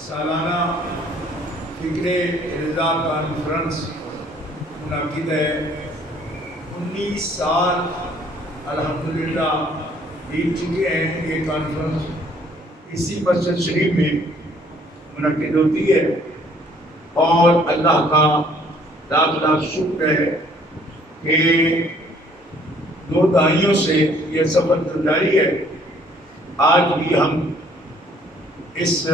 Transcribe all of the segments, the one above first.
سالانہ فکر رضا کانفرنس منعقد ہے۔ 19 سال الحمدللہ بیت چکے ہیں۔ یہ کانفرنس اسی مسجد شریف میں منعقد ہوتی ہے اور اللہ کا لاکھ لاکھ شکر ہے کہ 2 دہائیوں سے یہ سفر جاری ہے۔ آج بھی ہم اس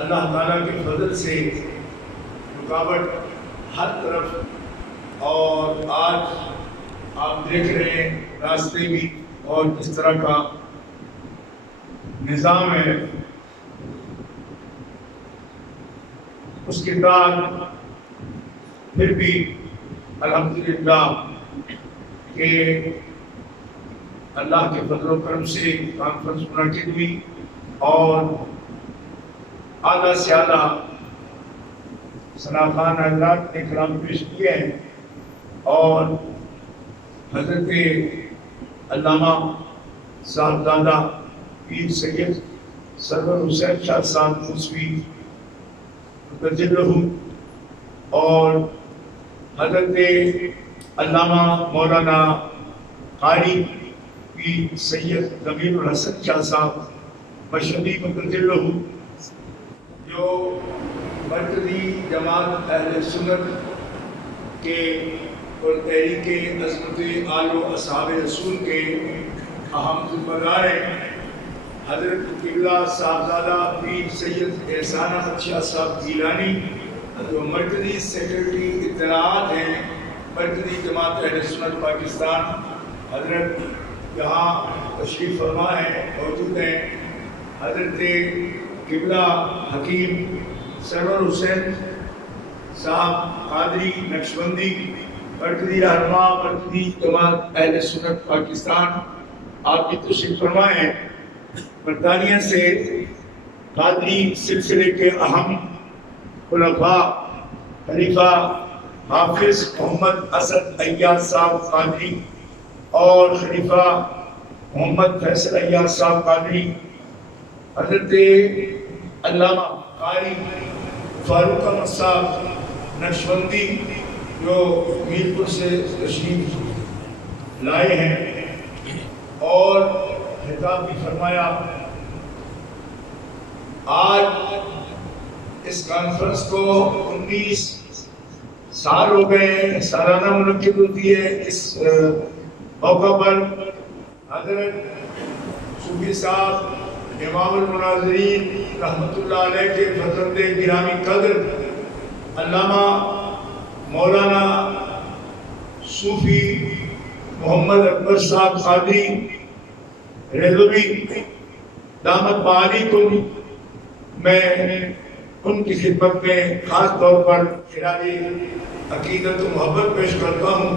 اللہ تعالیٰ کے فضل سے رکاوٹ ہر طرف، اور آج آپ دیکھ رہے ہیں راستے بھی اور اس طرح کا نظام ہے۔ اس کے بعد پھر بھی الحمدللہ کہ اللہ کے فضل و کرم سے کانفرنس منعقد ہوئی اور اعلیٰ سے اعلیٰ ثناخوان حضرات نے کلام پیش کیے ہیں، اور حضرت علامہ صاحبزادہ پیر سید سرور حسین شاہ صاحب موسوی متجلہ اور حضرت علامہ مولانا قاری پیر سید ضمیر الحسن شاہ صاحب مشہدی متجلہ، جو مرکزی جماعت اہل سنت کے اور تحریک عظمت آل و اصحاب رسول کے اہم ذمہ دار ہیں۔ حضرت قبلہ صاحبزادہ پیر سید احسان احمد شاہ صاحب گیلانی، جو مرکزی سیکرٹری اطلاعات ہیں مرکزی جماعت اہل سنت پاکستان، حضرت یہاں تشریف فرما ہیں، موجود ہیں۔ حضرت قبلہ حکیم سرور حسین صاحب قادری نقشبندی، مرکزی رہنما مرکزی جماعت اہل سنت پاکستان، آپ بھی تشریف فرما ہیں۔ برطانیہ سے قادری سلسلے کے اہم خلفاء خلیفہ حافظ محمد اسد ایاز صاحب قادری اور خلیفہ محمد فیصل ایاز صاحب قادری، حضرت علامہ قاری فاروق احمد صاحب نقشبندی جو میرپور سے تشریف لائے ہیں اور خطاب بھی فرمایا۔ آج اس کانفرنس کو 19 سال ہو گئے، سالانہ منعقد ہوتی ہے۔ اس موقع پر حضرت صوفی صاحب امام المناظرین رحمۃ اللہ علیہ کے فرزند گرامی قدر علامہ مولانا صوفی محمد اکبر صاحب قادری ریلوی دامت معالیکم، میں ان کی خدمت میں خاص طور پر خراج عقیدت و محبت پیش کرتا ہوں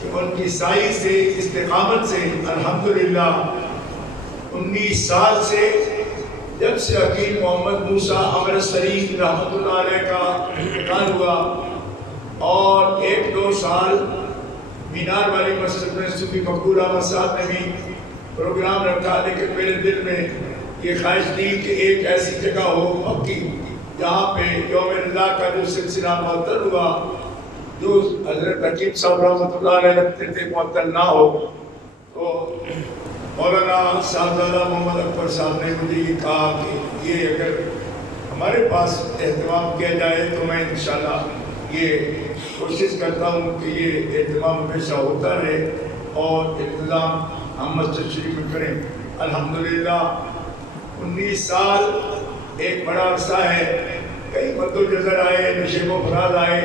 کہ ان کی سائے سے استقامت سے الحمدللہ 19 سال سے جب سے حکیم محمد موسیٰ عمر سعید رحمۃ اللہ علیہ کا انتقال ہوا، اور 1-2 سال مینار والی مسجد میں صوفی مقبول احمد صاحب نے بھی پروگرام رکھا، لیکن میرے دل میں یہ خواہش تھی کہ ایک ایسی جگہ ہو پکی جہاں پہ یوم رضا کا جو سلسلہ معطل ہوا، جو حضرت حکیم صاحب رحمۃ اللہ علیہ رکھتے تھے، معطل نہ ہو۔ تو مولانا صاحبزادہ محمد اکبر صاحب نے مجھے یہ کہا کہ یہ اگر ہمارے پاس اہتمام کیا جائے تو میں انشاءاللہ یہ کوشش کرتا ہوں کہ یہ اہتمام ہمیشہ ہوتا رہے اور انتظام ہم مسجد شریف میں کریں۔ الحمدللہ 19 سال ایک بڑا عرصہ ہے، کئی مد و جزر آئے، نشیب و فراز آئے،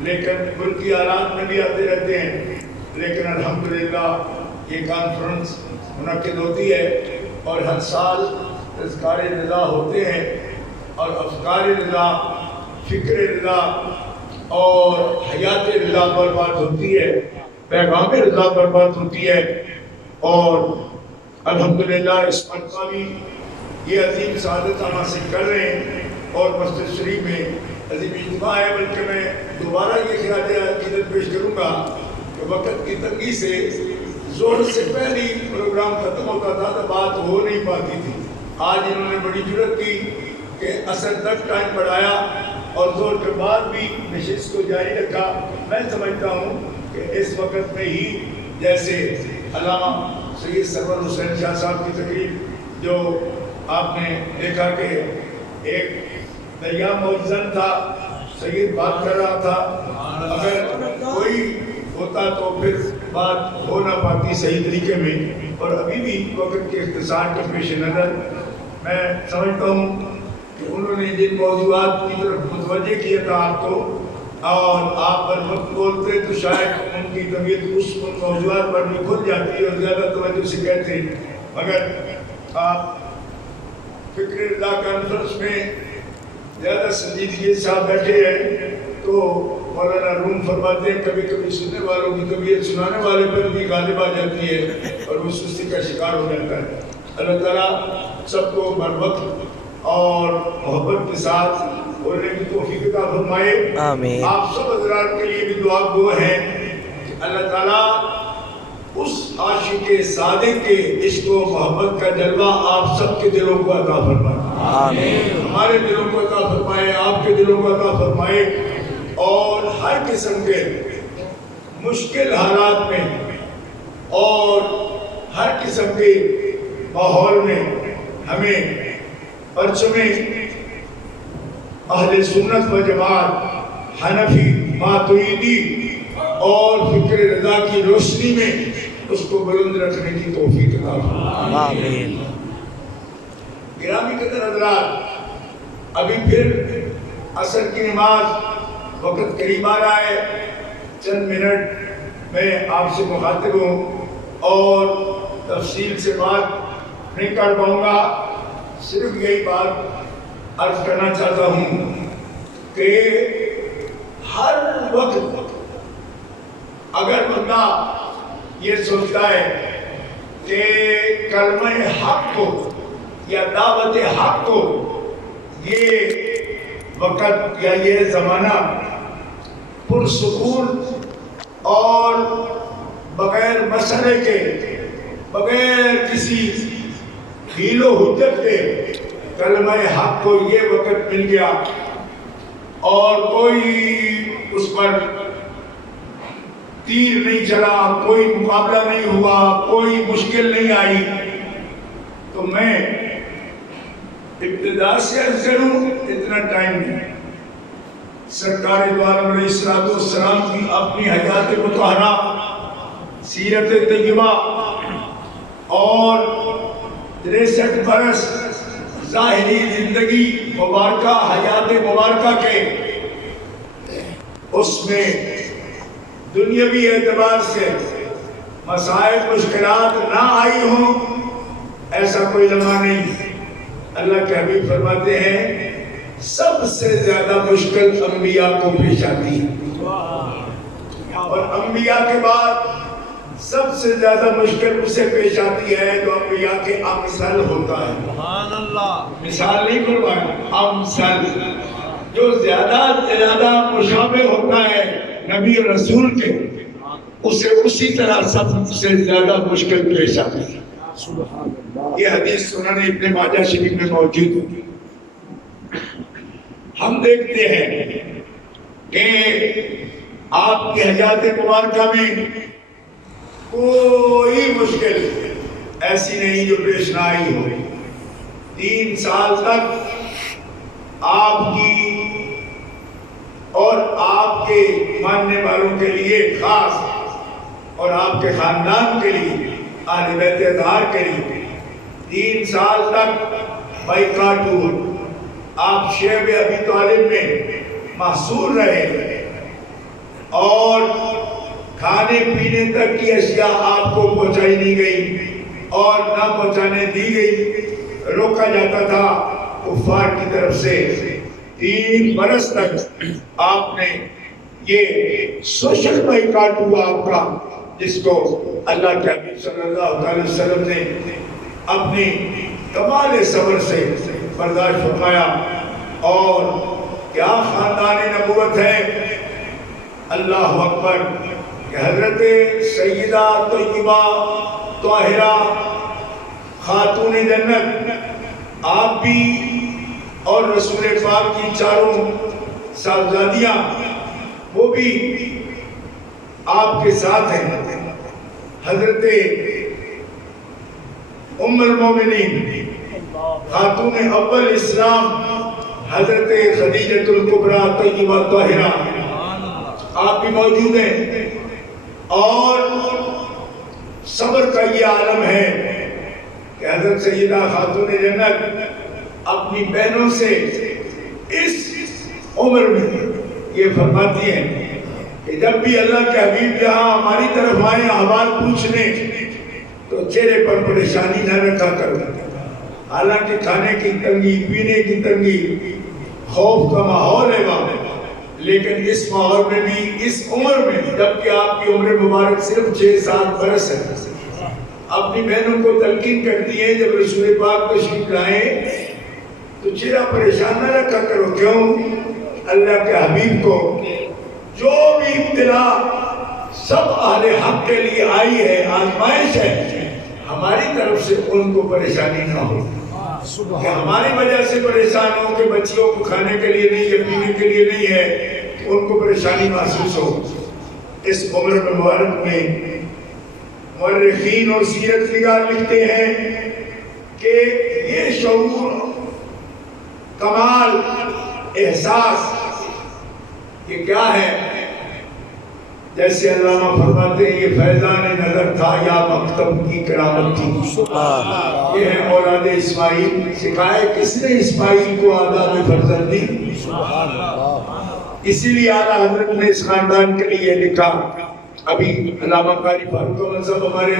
لیکن ملکی حالات میں بھی آتے رہتے ہیں، لیکن الحمدللہ یہ کانفرنس منعقد ہوتی ہے اور ہر سال تذکار رضا ہوتے ہیں، اور افکار رضا، فکر رضا اور حیات رضا پر بات ہوتی ہے، پیغام رضا پر بات ہوتی ہے۔ اور الحمدللہ اس مرتبہ بھی یہ عظیم سعادت ہم حاصل کر رہے ہیں، اور مسجد شریف میں عظیم اجتماع ہے۔ بلکہ میں دوبارہ یہ خراج عقیدت پیش کروں گا کہ وقت کی تنگی سے زور سے پہلی پروگرام ختم ہوتا تھا تو بات ہو نہیں پاتی تھی، آج انہوں نے بڑی جرت کی کہ اثر تک ٹائم بڑھایا اور زور کے بعد بھی نشست کو جاری رکھا۔ میں سمجھتا ہوں کہ اس وقت میں ہی جیسے علامہ سید سرور حسین شاہ صاحب کی تقریر جو آپ نے دیکھا کہ ایک دریا موجزن تھا، سید بات کر رہا تھا، اگر کوئی ہوتا تو پھر بات ہو نہ پاتی صحیح طریقے میں، اور ابھی بھی وقت کے اختصار کے پیش نظر میں سمجھتا ہوں کہ انہوں نے جن موضوعات کی طرف متوجہ کیا تھا آپ کو، اور آپ پر وقت بولتے تو شاید ان کی طبیعت اس موضوعات پر بھی کھل جاتی اور زیادہ توجہ سے کہتے، مگر آپ فکر رضا کانفرنس میں زیادہ سنجیدگی کے ساتھ بیٹھے ہیں تو مولانا روم فرماتے ہیں کبھی کبھی سننے والوں کی طبیعت سنانے والے پر بھی غالب آ جاتی ہے اور وہ سستی کا شکار ہو جاتا ہے۔ اللہ تعالیٰ سب کو بر وقت اور محبت کے ساتھ بولنے کی توفیق عطا فرمائے۔ آمین۔ آپ سب حضرات کے لیے بھی دعا گو ہیں کہ اللہ تعالیٰ اس عاشق صادق کے عشق و محبت کا جلوہ آپ سب کے دلوں کو عطا فرمائے، آمین۔ ہمارے دلوں کو عطا فرمائے، آپ کے دلوں کو عطا فرمائے، اور ہر قسم کے مشکل حالات میں اور ہر قسم کے ماحول میں ہمیں پرچم اہل سنت و جماعت، حنفی، ماتریدی اور فکر رضا کی روشنی میں اس کو بلند رکھنے کی توفیق عطا فرمائے، آمین۔ گرامی قدر حضرات، ابھی پھر عصر کی نماز وقت قریب آ رہا ہے، چند منٹ میں آپ سے مخاطب ہوں اور تفصیل سے بات نہیں کر پاؤں گا، صرف یہی بات عرض کرنا چاہتا ہوں کہ ہر وقت اگر بندہ یہ سوچتا ہے کہ کلمہ حق کو یا دعوت حق کو یہ وقت یا یہ زمانہ پرسکون اور بغیر مسئلے کے، بغیر کسی حیل و حجت کے کلمہ حق کو یہ وقت مل گیا اور کوئی اس پر تیر نہیں چلا، کوئی مقابلہ نہیں ہوا، کوئی مشکل نہیں آئی، تو میں ابتدا سے عرض کروں اتنا ٹائم نہیں، سرکار دو عالم علیہ السلام کی اپنی حیات مطہرہ، سیرت طیبہ اور 63 برس ظاہری زندگی مبارکہ، حیات مبارکہ کے اس میں دنیاوی اعتبار سے مسائل مشکلات نہ آئی ہوں ایسا کوئی لمحہ نہیں۔ اللہ کے حبیب فرماتے ہیں سب سے زیادہ مشکل انبیاء کو پیش آتی ہے، اور انبیاء کے بعد سب سے زیادہ مشکل اسے پیش آتی ہے جو انبیاء کے امثل ہوتا ہے۔ سبحان اللہ، مثال نہیں فرمایا، امثل، جو زیادہ مشابہ ہوتا ہے نبی اور رسول کے، اسے اسی طرح سب سے زیادہ مشکل پیش آتی ہے۔ یہ حدیث سنن ابن ماجہ شریف میں موجود ہے۔ ہم دیکھتے ہیں کہ آپ کی حیات مبارکہ میں کوئی مشکل ایسی نہیں جو پیش نہ آئی ہو۔ 3 سال تک آپ کی اور آپ کے ماننے والوں کے لیے خاص اور آپ کے خاندان کے لیے، اہل بیت اطہار کے لیے 3 سال تک بائیکاٹ ہوا، آپ شیب ابی طالب میں محصور رہے اور کھانے پینے تک کی اشیاء آپ کو پہنچائی نہیں گئی اور نہ پہنچانے دی گئی، روکا جاتا تھا کفار کی طرف سے۔ 3 برس تک آپ نے یہ سوشل بائیکاٹ ہوا آپ کا، جس کو اللہ کے حبیب صلی اللہ علیہ وسلم نے اپنی کمال صبر سے برداشت فرمایا۔ اور کیا خاندان نبوت ہے، اللہ اکبر، کہ حضرت سیدہ طیبہ طاہرہ خاتون جنت آپ بھی اور رسول پاک کی چاروں صاحبزادیاں وہ بھی آپ کے ساتھ ہیں. حضرت ام المومنین خاتون اول اسلام حضرت خدیجۃ الکبریٰ طیبہ طاہرہ آپ بھی موجود ہیں. اور صبر کا یہ عالم ہے کہ حضرت سیدہ خاتون جنت اپنی بہنوں سے اس عمر میں یہ فرماتی ہیں کہ جب بھی اللہ کے حبیب یہاں ہماری طرف آئیں احوال پوچھنے تو چہرے پر پریشانی نہ رکھا کرو. حالانکہ کھانے کی تنگی، پینے کی تنگی، خوف کا ماحول ہے وہاں، لیکن اس ماحول میں بھی اس عمر میں جبکہ آپ کی عمر مبارک صرف 6-7 برس ہے اپنی بہنوں کو تلقین کرتی ہیں جب رسول پاک تشریف لائیں تو چہرہ پریشان نہ رکھا کرو. کیوں؟ اللہ کے حبیب کو جو بھی ابتلا سب اہل حق کے لیے آئی ہے، آزمائش ہے، ہماری طرف سے ان کو پریشانی نہ ہو کہ ہماری وجہ سے پریشان ہو کہ بچیوں کو کھانے کے لیے نہیں ہے، پینے کے لیے نہیں ہے، کہ ان کو پریشانی محسوس ہو. اس عمر مبارک میں مورخین اور سیرت نگار لکھتے ہیں کہ یہ شعور، کمال، احساس یہ کیا ہے؟ جیسے علامہ فرماتے ہیں یہ فیضان نظر تھا یا مکتب کی کرامت تھی. یہ ہے اولاد اسماعیل. سکھائے کس نے اسماعیل کو آداب فرزندی؟ اسی لیے اعلیٰ حضرت نے اس خاندان کے لیے لکھا. ابھی علامہ قاری فاروق احمد صاحب ہمارے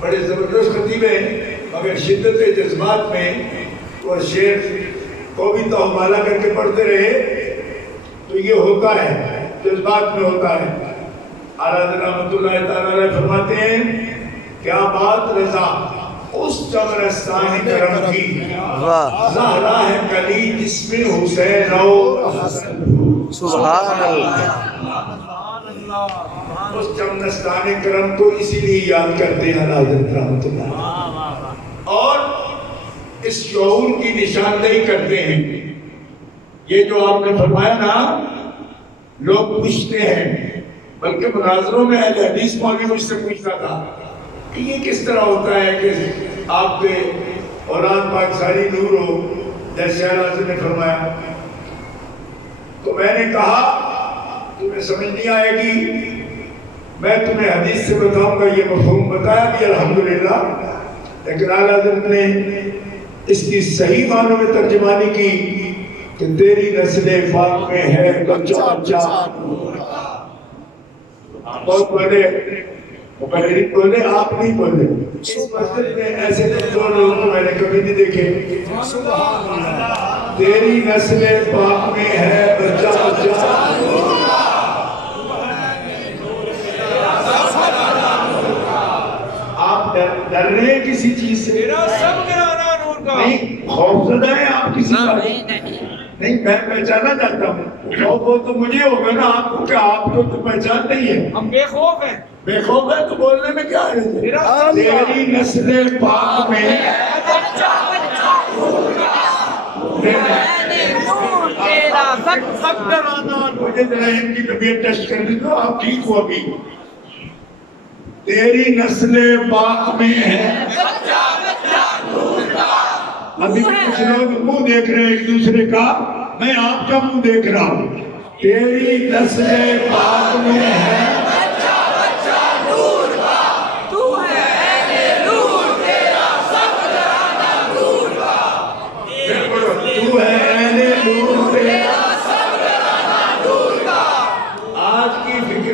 بڑے زبردست خطیب ہیں، مگر شدت جذبات میں وہ شعر کو بھی توہمالہ کر کے پڑھتے رہے تو یہ ہوتا ہے، جذبات میں ہوتا ہے. اعلیٰ حضرت رحمۃ اللہ تعالیٰ علیہ فرماتے ہیں کیا بات رضا اس چمنستان کرم کی، زہرا ہے کلی جس میں حسین اور حسن. سبحان اللہ. اس چمنستان کرم کو اسی لیے یاد کرتے ہیں اعلیٰ حضرت رحمۃ اللہ، اور اس شعور کی نشاندہی کرتے ہیں. یہ جو آپ نے فرمایا نا، لوگ پوچھتے ہیں، بلکہ مناظروں میں اہل حدیث مولوی مجھ سے پوچھتا تھا کہ یہ کس طرح ہوتا ہے کہ آپ کے اولاد پاک ساری نور ہو جیسے اعلیٰ حضرت نے فرمایا. تو میں نے کہا تمہیں سمجھ نہیں آئے گی، میں تمہیں حدیث سے بتاؤں گا. یہ مفہوم بتایا بھی الحمدللہ، لیکن اعلیٰ حضرت نے اس کی صحیح معنوں میں ترجمانی کی کہ تیری نسل پاک میں ہے بچہ بچہ. بہت بڑے مقررین بولے، آپ نہیں بولے. اس مسجد میں ایسے دو لوگوں کو میں نے کبھی نہیں دیکھے. تیری نسل پاک میں ہے بچہ بچہ. آپ ڈر رہے ہیں کسی چیز سے؟ نہیں، خوف زدہ ہے آپ کسی کا؟ نہیں، میں پہچانا چاہتا ہوں. خوف ہو تو مجھے ہوگا نا، آپ کو کیا؟ آپ کو تو پہچان نہیں ہے. ہم بے خوف ہیں. بے خوف ہے تو بولنے میں کیا ہے؟ تیری نسل پاک میں مجھے ذرا ان کی طبیعت ٹیسٹ کر دی تو آپ ٹھیک ہو. ابھی تیری نسل پاک میں ہے. ابھی کچھ لوگ منہ دیکھ رہے ہیں ایک دوسرے کا، میں آپ کا منہ دیکھ رہا ہوں. تیری نسل پاک میں ہے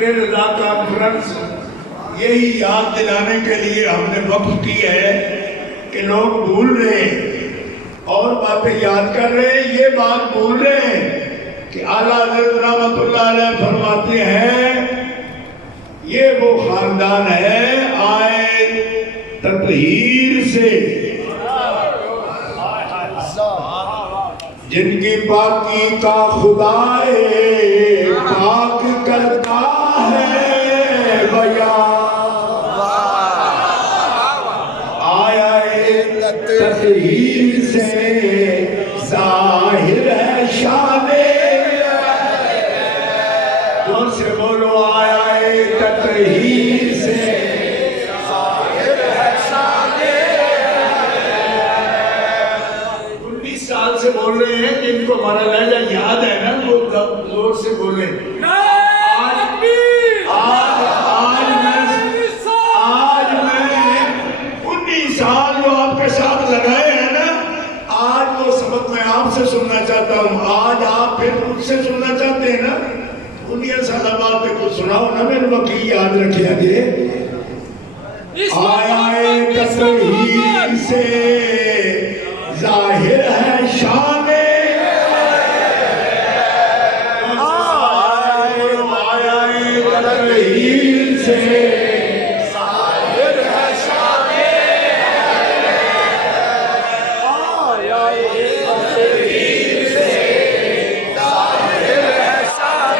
رضا کانفرنس یہی یاد دلانے کے لیے ہم نے وقف کی ہے کہ لوگ بھول رہے ہیں اور باتیں یاد کر رہے ہیں. یہ بات بھول رہے ہیں کہ اعلیٰ حضرت رحمۃ اللہ علیہ فرماتے ہیں یہ وہ خاندان ہے آئے تطہیر سے جن کی پاکی کا خدا پاک کرتا ہے بیان. آیا تطہیر سے تطہیر سے 19 سال سے بول رہے ہیں، جن کو ہمارا لہجہ یاد ہے نا وہ زور سے بولیں۔ آج میں 19 سال جو آپ کے ساتھ لگائے ہیں نا، آج وہ سبق میں آپ سے سننا چاہتا ہوں۔ آج آپ پھر مجھ سے سننا چاہتے ہیں نا، 19 سال بعد پہ کچھ سناؤ نا، میرے وقت یاد رکھے آگے۔ آئے تطہیر سے ظاہر ہے شان، آئے تطہیر سے ظاہر ہے شان، آئے تطہیر سے ظاہر ہے شان۔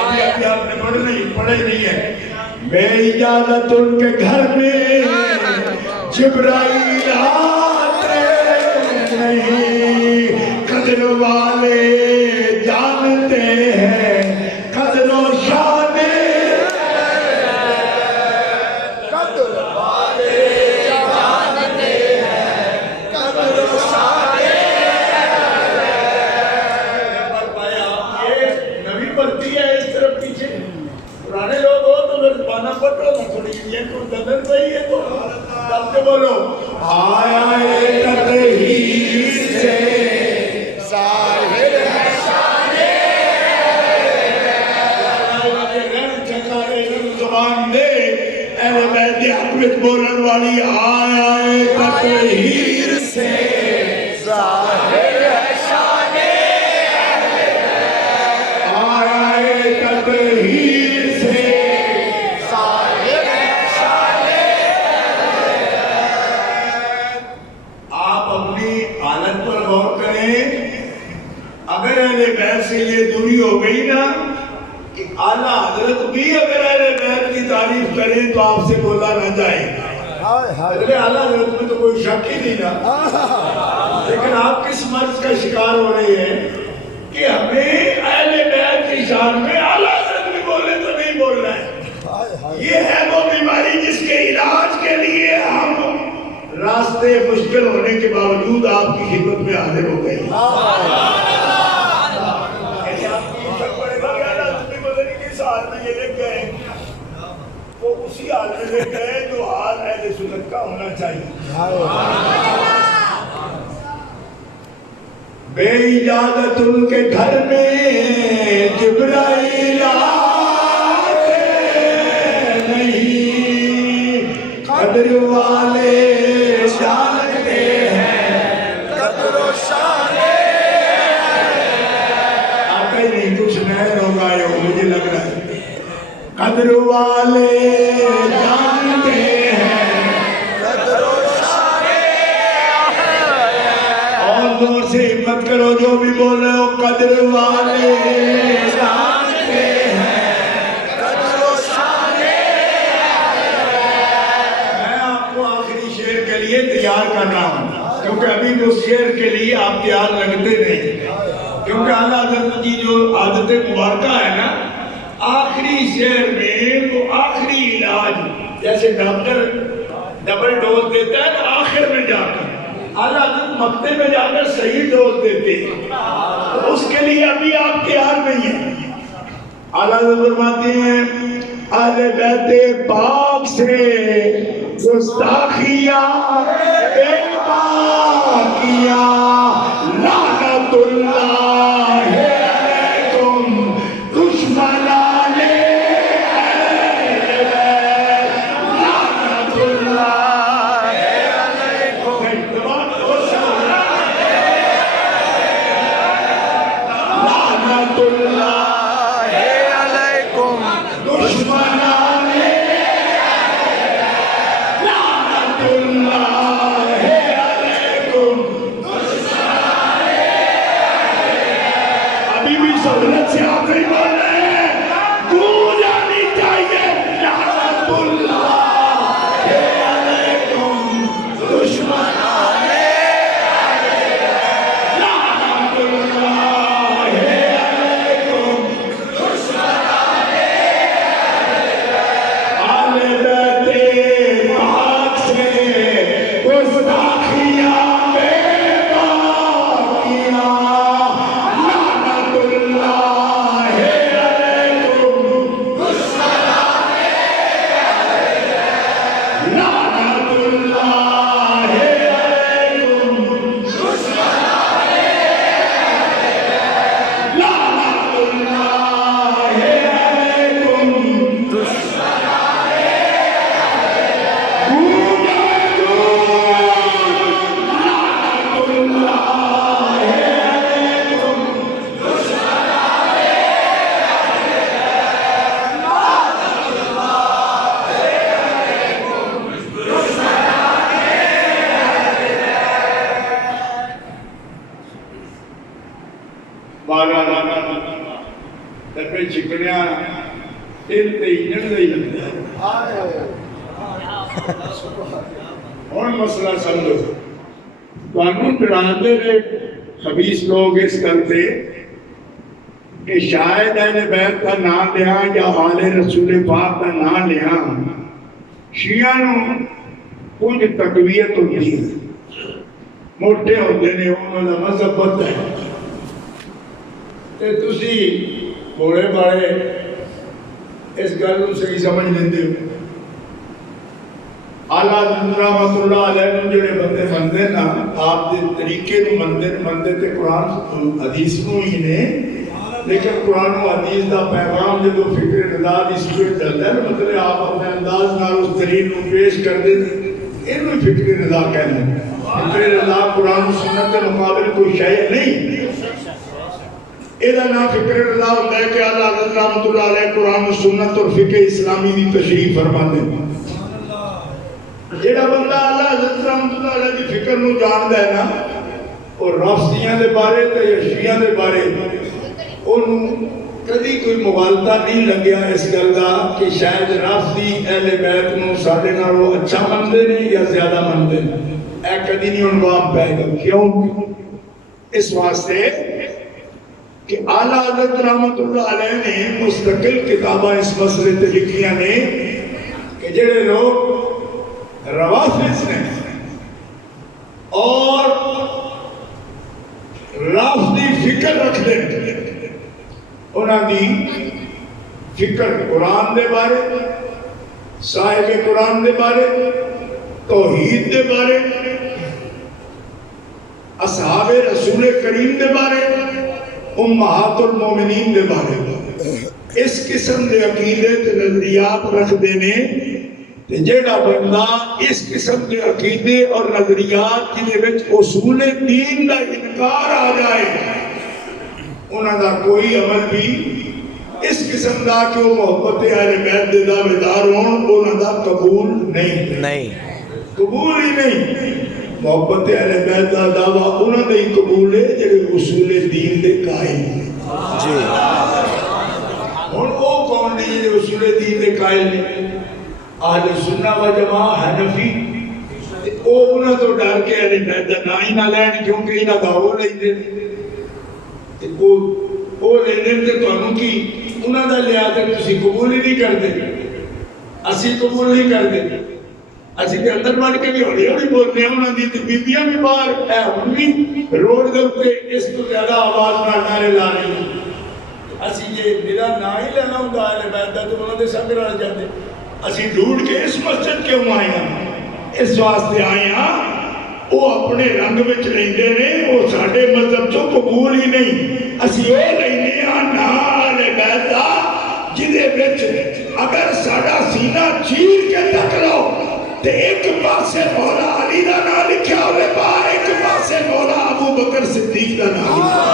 ابھی آپ نے پڑھے نہیں ہے۔ بے اجازت ان کے گھر میں جبرائیل آتے نہیں، قدر والے جانتے ہیں قدر و شان، قدر والے جانتے ہیں قدر و شان۔ نبی پڑھتی ہے اس طرف پیچھے، پرانے لوگ ہو تو پھر بانا پڑھو نا تھوڑی، یہ کوئی دلن بھائی ہے تو تب سے بولو۔ آئے تطہیر سے ظاہر ہے شان، زبان دے اہل بیت حق میں بولن والی، آئے تطہیر سے ظاہر ہے شان، آئے تطہیر سے ظاہر ہے شان۔ آپ اپنی حالت پر غور کریں، اگر اہل بیت سے یہ دوری ہو گئی نا کہ اعلیٰ حضرت بھی اگر اہل بیت کی تعریف کریں تو آپ سے بولا نہ جائے، اعلیٰ حضرت میں تو کوئی شک ہی نہیں نا۔ لیکن آپ کس مرض کا شکار ہو رہے ہیں کہ ہمیں اہل بیت کی شان میں اعلیٰ حضرت بھی بولے تو نہیں بولنا ہے۔ یہ ہے وہ بیماری جس کے علاج کے لیے ہم راستے مشکل ہونے کے باوجود آپ کی خدمت میں حاضر ہو گئے۔ وہ اسی حال میں لے گئے جو حال اہل سنت کا ہونا چاہیے۔ بے اجازت ان کے گھر میں جبرائیل آتے نہیں، قدر والے جانتے ہیں قدر و شان۔ آتا ہی نہیں، کچھ نئے لوگ آئے ہو مجھے لگ رہا ہے۔ قدر والے جانتے ہیں قدر و شان، اور زور سے ہمت کرو جو بھی بول رہے ہو، قدر والے جانتے ہیں قدر و شان۔ میں آپ کو آخری شعر کے لیے تیار کر رہا ہوں، کیونکہ ابھی جو شعر کے لیے آپ تیار لگتے نہیں، کیونکہ اعلیٰ حضرت کی جو عادت مبارکہ ہے نا، آخری شعر میں وہ آخری علاج، جیسے ڈاکٹر ڈبل ڈوز دیتا ہے نا آخر میں جا کر، اعلیٰ حضرت مقطع میں جا کر صحیح ڈوز دیتے ہیں، اس کے لیے ابھی آپ تیار نہیں ہیں۔ اعلیٰ حضرت فرماتے ہیں اہل بیت پاک سے گستاخیاں بے باک کیا، لعنت اللہ علیکم دشمنان اہل بیت، لعنت اللہ علیکم، لعنت اللہ علیکم دشمنان، لعنت اللہ علیکم دشمنان۔ ابھی بھی سہولت سے آپ نہیں بول رہے ہیں، گونج آنی چاہیے، لعنت اللہ علیکم دشمنان، لعنت اللہ علیکم دشمنان۔ میں چکنیا دل تے ہجن دا ہی لگتا ہے. اور مسئلہ سمجھو قانون بناتے نے خبیث لوگ اس کرتے کہ شاید اہل بیت کا نام لیا یا آل رسول پاک کا نام لیا شیعہ نو کچھ تقویت ہوتی ہے موٹے ہوتے نے انہوں نے مذہب ہوتا ہے تے تسی بڑے بڑے اس گل کو صحیح سمجھ لیندے ہو. اعلیٰ حضرت رحمۃ اللہ علیہ جڑے بندے مندے نا آپ دے طریقے نو مندے تے قرآن حدیث نو ہی نے لیکن قرآن و حدیث دا پیغام جدو فکر رضا دی سوئے چلتا ہے مطلب آپ اپنے انداز نال اس دلیل نو پیش کر دیں انہوں فکر رضا کہتے ہیں. فکر رضا قرآن و سنت کے مقابل کوئی شے نہیں. ایدہ نام فکر رضا ہوتا ہے کہ اعلیٰ حضرت رحمۃ اللہ علیہ قرآن و سنت اور فقہ اسلامی دی تشریح فرما دیں. جیڑا بندہ اللہ حضرت رحمۃ اللہ علیہ کی فکر نو جاندا ہے نا اور رافضیاں دے بارے تے شیعہ دے بارے انہوں کدی کوئی مغالطہ نہیں لگیا اس گل دا کہ شاید رافضی اہل بیت نو ساڈے نالوں اچھا منتے نے یا زیادہ منتے ہیں. اے کدی نہیں عنوان پائے گا. کیوں؟ اس واسطے کہ اعلیٰ حضرت رحمۃ اللہ علیہ نے مستقل کتاباں اس مسئلے تے لکھیاں نے کہ جڑے لوگ روافض نے اور رافضی فکر رکھ دیں انہاں دی فکر قرآن دے بارے صاحب قرآن دے بارے توحید دے بارے اصحاب رسول کریم دے بارے امہات المومنین دے بارے اس قسم دے عقیدے تے نظریات رکھ دینے جیڑا بندہ اس قسم کے عقیدے اور نظریات کی وچ اصول دین دا انکار آ جائے انہاں دا کوئی عمل بھی اس قسم دا کہ وہ محبت اہل بیت دے دعویدار ہون انہاں دا قبول نہیں قبول ہی نہیں. محبت اہل بیت دا دعویٰ انہاں دا ہی قبول ہے جڑے اصول دین دے قائل ہیں. جی ہن او کون نہیں جڑے اصول دین دے قائل ہیں؟ اہل سنہ و جماعہ حنفی او انہاں تو ڈر کے اہل بیت دا نا ہی نہ لین کیونکہ انہاں دا ہو نہیں دے او لین تے تانوں کی انہاں دا لیا تے تسی قبول ہی نہیں کردے. اسی قبول نہیں کردے. اسی تے اندر بن کے بھی ہولی ہولی بولنے ہیں انہاں دی تے بیبیاں بھی باہر اے ہن بھی روڈ دے اوپر اس تو زیادہ آواز نہ نعرے لا رہی ہیں. اسی یہ میرا نا ہی لینا ہوندا اہل بیت دا تو انہاں دے سنگ رل جاندے. اسی ڈھونڈ کے اس مسجد کیوں آئے ہیں؟ اس واسطے آئے ہیں وہ اپنے رنگ وچ لیندے نے وہ ساڈے مذہب چوں قبول ہی نہیں. اسی وہ لیندے ہیں نال بیت دا جدے وچ اگر ساڈا سینہ چیر کے تک لو تے ایک پاسے مولا علی دا نام لکھیا ہوئے باہر ایک پاسے مولا ابو بکر صدیق دا نام لکھیا.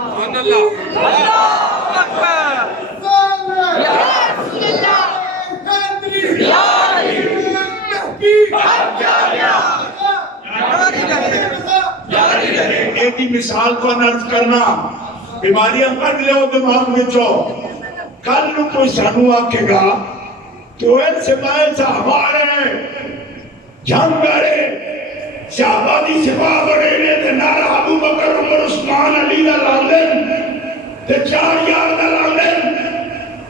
سبحان اللہ اللہ اکبر. ایک ہی مثال کو نرز کرنا بیماریاں کر لے ہو دماغ میں چو کل نو کوئی سانو آکے گا کہ وہ ایسے بائے صحابہ رہے جھنگ بڑے صحابہ دی سفا بڑے لے تے نارا ابو بکر عمر عثمان علی دا لاندن تے 4 یار دا لاندن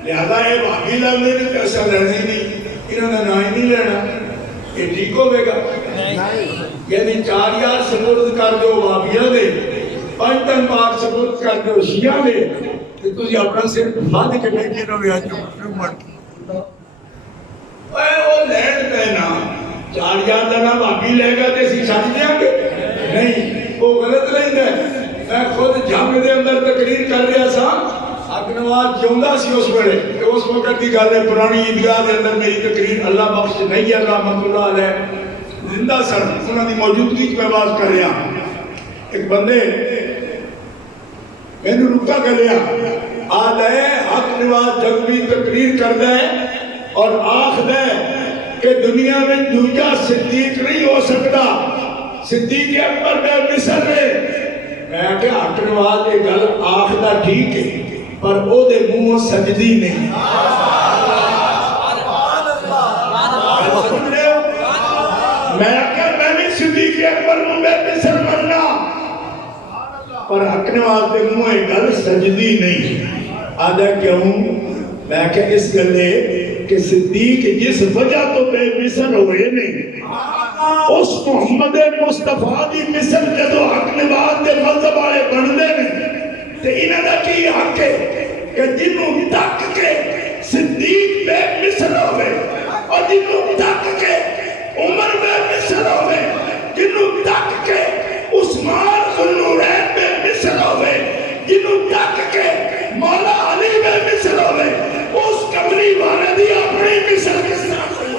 لہذا یہ بھاگی لاندن تے ایسا رہنی نہیں انہوں نے نہ ہی نہیں لینا. یہ ٹھیک ہوئے گا یعنی 4 یار سپورت کر دو وابیاں دے 5 تن پاک سپورت کر دو شیعہ دے تو تجھے اپنا سے بات کے لئے کینوں میں آج جو مرد وہ لینڈ پہنا 4 یار دنا وابی لے گا تے اسی چھاٹ دیا گے نہیں وہ غلط لینڈ ہے. میں خود جنگ دے اندر تقریر کر رہا سا اگنواد جوندہ سی اس بڑے اس وقت کی گل ہے پرانی عیدگاہ دے اندر میری تقریر اللہ بخش نہیں ہے رحمت اللہ علیہ زندہ سر انہوں نے موجودگی کی آواز کر رہا. ایک بندے میں نے رکا کر لیا آل ہے حق نواز جنگوی تقریر کر دے اور آخ دے کہ دنیا میں دوجہ صدیق نہیں ہو سکتا. صدیق اکبر میں مصر میں میں کہ حق نواز یہ گل آخدا ٹھیک ہے پر او دے منہ سجدی نہیں. میں کہ میں بھی صدیق اکبر نو بے مثل مننا پر حق نواز دے منہ یہ گل سجدی نہیں. آدھا کیوں؟ میں کہ اس گلے کہ صدیق جس وجہ تو بے مثل ہوئے نہیں اس محمد مصطفیٰ دی مثل جدو حق نواز دے مذہب والے بندے نے تے انہاں دا کی حق ہے کہ جنوں تک کے صدیق بے مثل ہوئے اور جنوں تک کے عمر بے مثل ہوئے جنوں تک کے عثمان ذوالنورین بے مثل ہوئے جنوں تک کے مولا علی بے مثل ہوئے اس کملی والے دی اپنی مثل کس طرح کوئی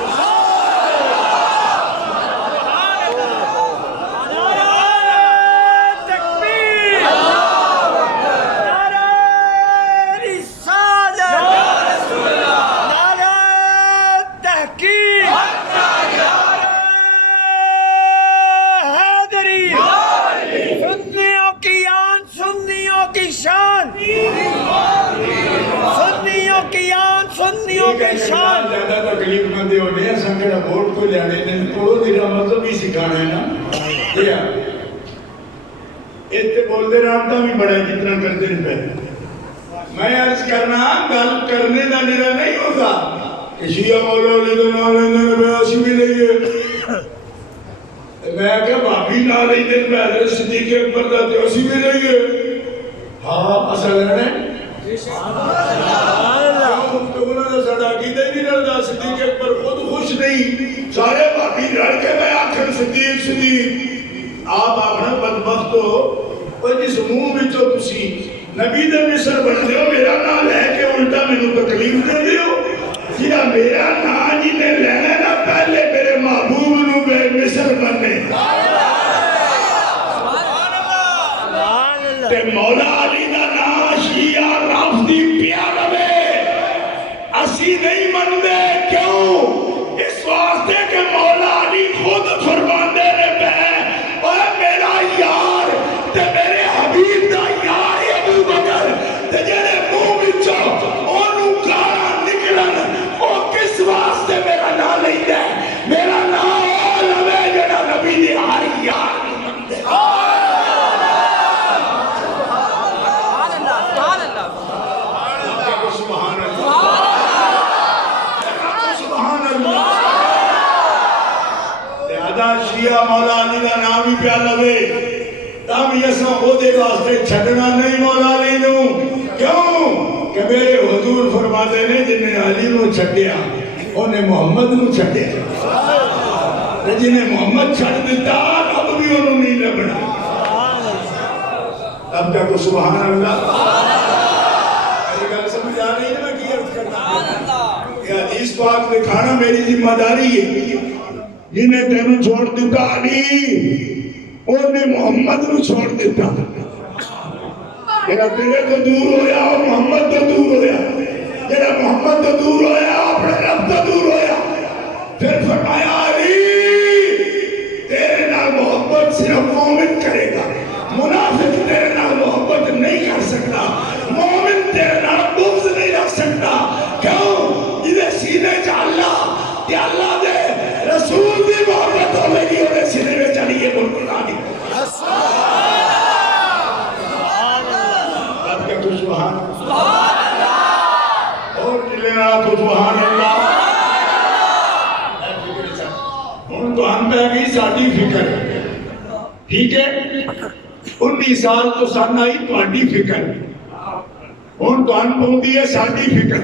زیادہ تکلیف مندے ہونے ہیں سنگڑا بورڈ کو لیانے ہیں تو دیرا مطلب ہی سکھانا ہے نا کیا اتنے بول دے رہا بھی بڑا جتنا کرتے ہیں پہلے میں عرض کرنا گل کرنے دا نیرا نہیں ہوتا کہ شیعہ مولا علی دا نام لیندے نے اسی بھی لئیے میں کہا بھابی نام لیندے نے حضرت صدیق اکبر دا تے اسی بھی لئیے ہاں اصل ہے نا صدیق اکبر خود خوش نہیں سارے باقی لڑ کے میں آخر صدیق صدیق آپ اپنا بدبخت ہو اور جس منہ بچو تسی نبی دے مصر بن دیو میرا نام لے کے الٹا میں نو تکلیف دے دیو جینا میرا نام جی نے لینا نا پہلے میرے محبوب نو بے مصر بننے تے مولا علی دا نام شیعہ رافضی پیا لوے اسی نہیں مندے کیوں اس واسطے کہ مولا علی خود فرماندے نے پہ اور میرا یار تے میرے حبیب دا یار ابو بکر تے جنے منہ بچو انہوں کارا نکلن او کس واسطے میرا نام نہیں دے میرا نام او لوے جنہ نبی دی ہر یار مندے شیعہ مولا علی دا نام ہی پیا لوے تم یسا خودے واسطے چھڑنا نہیں مولا علی نو کیوں کہ میرے حضور فرماتے نے جنہیں علی نو چھڑیا انہیں محمد نو چھڑیا جنہیں محمد چھڑ دیتا اب بھی انہوں نہیں لبنا اب کیا کو سبحان اللہ میری گل سمجھ آ رہی ہے میں کی عرض کرتا یہ حدیث پاک دکھانا میری ذمہ داری ہے جنہیں تینوں چھوڑ دیتا علی انہیں محمد نو چھوڑ دیتا جنہیں تیرے تو دور ہویا اور محمد تو دور ہویا جنہیں محمد تو دور ہویا اپنے رب تو دور ہویا پھر فرمایا علی تیرے نال محبت صرف مومن کرے گا منافق تیرے نال محبت نہیں کر سکتا مومن تیرے نال بغض نہیں رکھ سکتا کیوں جنہیں سینے چاہ اللہ دے رسول دی محبت ہوئے گی انہیں سینے میں چلیے بلکلانی اب کیا تو سبحان اور جلنا تو سبحان اللہ ان تو ہم پہ بھی ساڑھی فکر ٹھیک ہے 19 سال تو ساننا ہی پہنڈی فکر ان تو ہم پہنڈی ہے ساڑھی فکر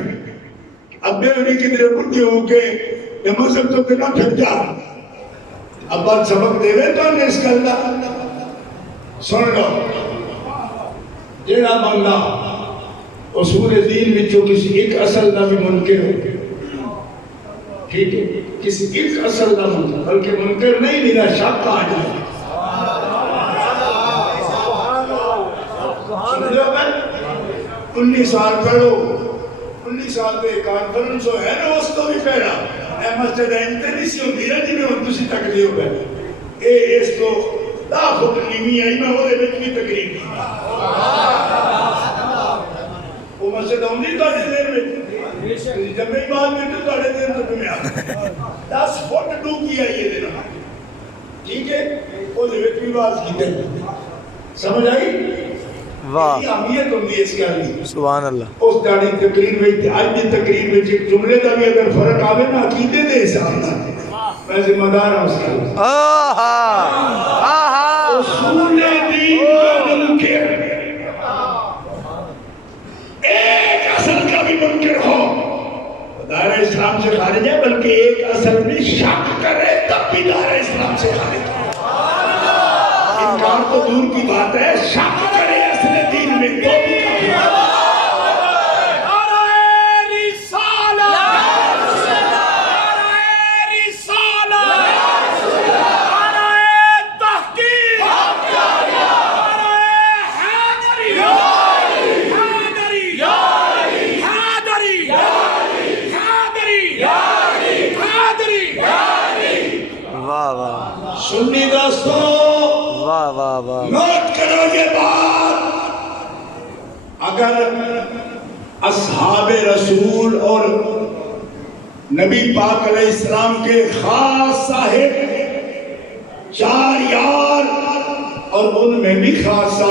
اب میں انہیں کی دیر بڑھتی ہوں کہ یہ مذہب تو کنا پھر جا اب بات سبق دے رہے تو انہیں اس کا اللہ سن لو جیڑا بندہ اصول دین میں جو کسی ایک اصل نہ بھی منکر ہو ٹھیک ہے کسی ایک اصل نہ منکر بلکہ منکر نہیں میرا شک آ جائے سن لو میں 19 سال پڑھو 19 سال پہ کانفرنس ہو ہے نا اس کو بھی پہنا اے مسجد انتے نہیں سی ہوں دیرہ جی میں ہوں تسی تک لیو پہنا اے اس کو لا خود نیمی آئی میں وہ دے بچ بھی تقریب کی وہ مسجد ہوں نہیں تھوڑے دیر میں جب میں بات میں تو تھوڑے دیر تک میں آتا 10 فٹ ڈو کیا یہ دینا ٹھیک ہے وہ دے بچ بھی بات کی دے سمجھ آئی واہ یہ اہمیت ہوندی ہے اس کے آلی سبحان اللہ اس داڑی تقریر میں آج بھی تقریر میں جملے دا بھی اگر فرق آوے نا عقیدے دے حساب نہ میں ذمہ دار ہوں اس کا اصول دین کا منکر ایک اصل کا بھی منکر ہو دائرہ اسلام سے خارج ہے بلکہ ایک اصل بھی شک کرے تب بھی دائرہ اسلام سے خارج ہے انکار تو دور کی بات ہے شک کرے اصل دین میں تو بھی سنی دوستو واہ واہ واہ نوٹ کرو یہ بات اگر اصحاب رسول اور نبی پاک علیہ السلام کے خاص صاحب 4 یار اور ان میں بھی خاص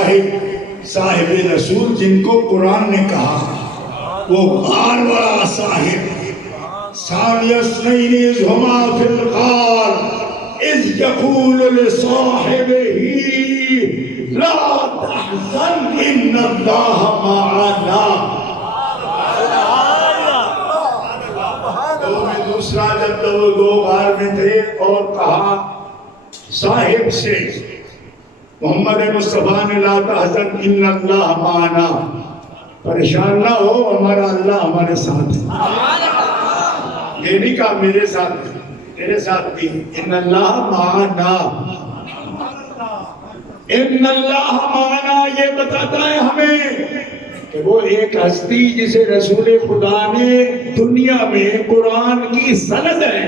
صاحب رسول جن کو قرآن نے کہا وہ غار والا صاحب ثانی اثنین اذ ہما فی الغار اذ یقول لصاحبہ لا تحزن ان اللہ معنا دوسرا جب وہ 2 غار میں تھے اور کہا صاحب سے محمد مصطفیٰ نے لا تحزن ان اللہ معنا پریشان نہ ہو ہمارا اللہ ہمارے ساتھ ہے یہ نہیں کہا میرے ساتھ تیرے ساتھ بھی ان اللہ معنا ان اللہ معنا یہ بتاتا ہے ہمیں کہ وہ ایک ہستی جسے رسول خدا نے دنیا میں قرآن کی سند ہے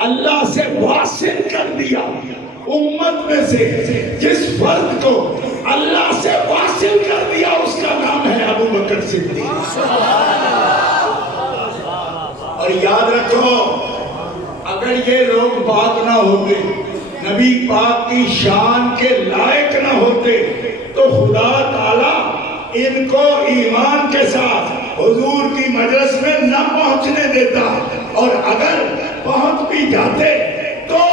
اللہ سے واصل کر دیا امت میں سے جس فرد کو اللہ سے واصل کر دیا اس کا نام ہے ابو بکر صدیق اور یاد رکھو اگر یہ لوگ بات نہ ہوتے نبی پاک کی شان کے لائق نہ ہوتے تو خدا تعالی ان کو ایمان کے ساتھ حضور کی مجلس میں نہ پہنچنے دیتا اور اگر پہنچ بھی جاتے تو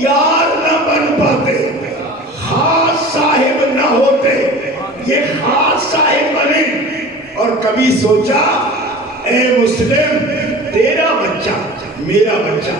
یار نہ بن پاتے خاص صاحب نہ ہوتے یہ خاص صاحب بنے اور کبھی سوچا اے مسلم تیرا بچہ میرا بچہ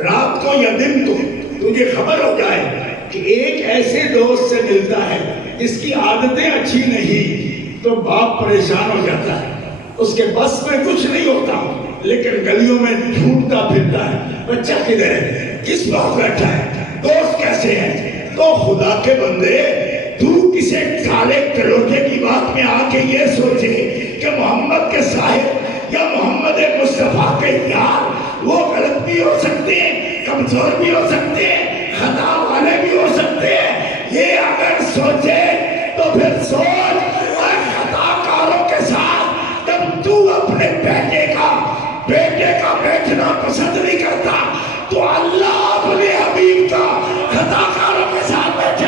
رات کو یا دن کو تجھے خبر ہو جائے کہ ایک ایسے دوست سے ملتا ہے جس کی عادتیں اچھی نہیں تو باپ پریشان ہو جاتا ہے اس کے بس میں کچھ نہیں ہوتا لیکن گلیوں میں ڈھونڈتا پھرتا ہے بچہ کدھر ہے کس بات بیٹھا ہے دوست کیسے ہے تو خدا کے بندے تو کسی کالے کلوٹے کی بات میں آ کے یہ سوچے کہ محمد کے صاحب یا محمد مصطفیٰ کے یار وہ غلط بھی ہو سکتے ہیں کمزور بھی ہو سکتے ہیں خطا والے بھی ہو سکتے ہیں یہ اگر سوچے تو پھر سوچ خطا کاروں کے ساتھ جب تو اپنے بیٹے کا بیٹھنا پسند نہیں کرتا تو اللہ اپنے حبیب کا خطا کاروں کے ساتھ بیٹھے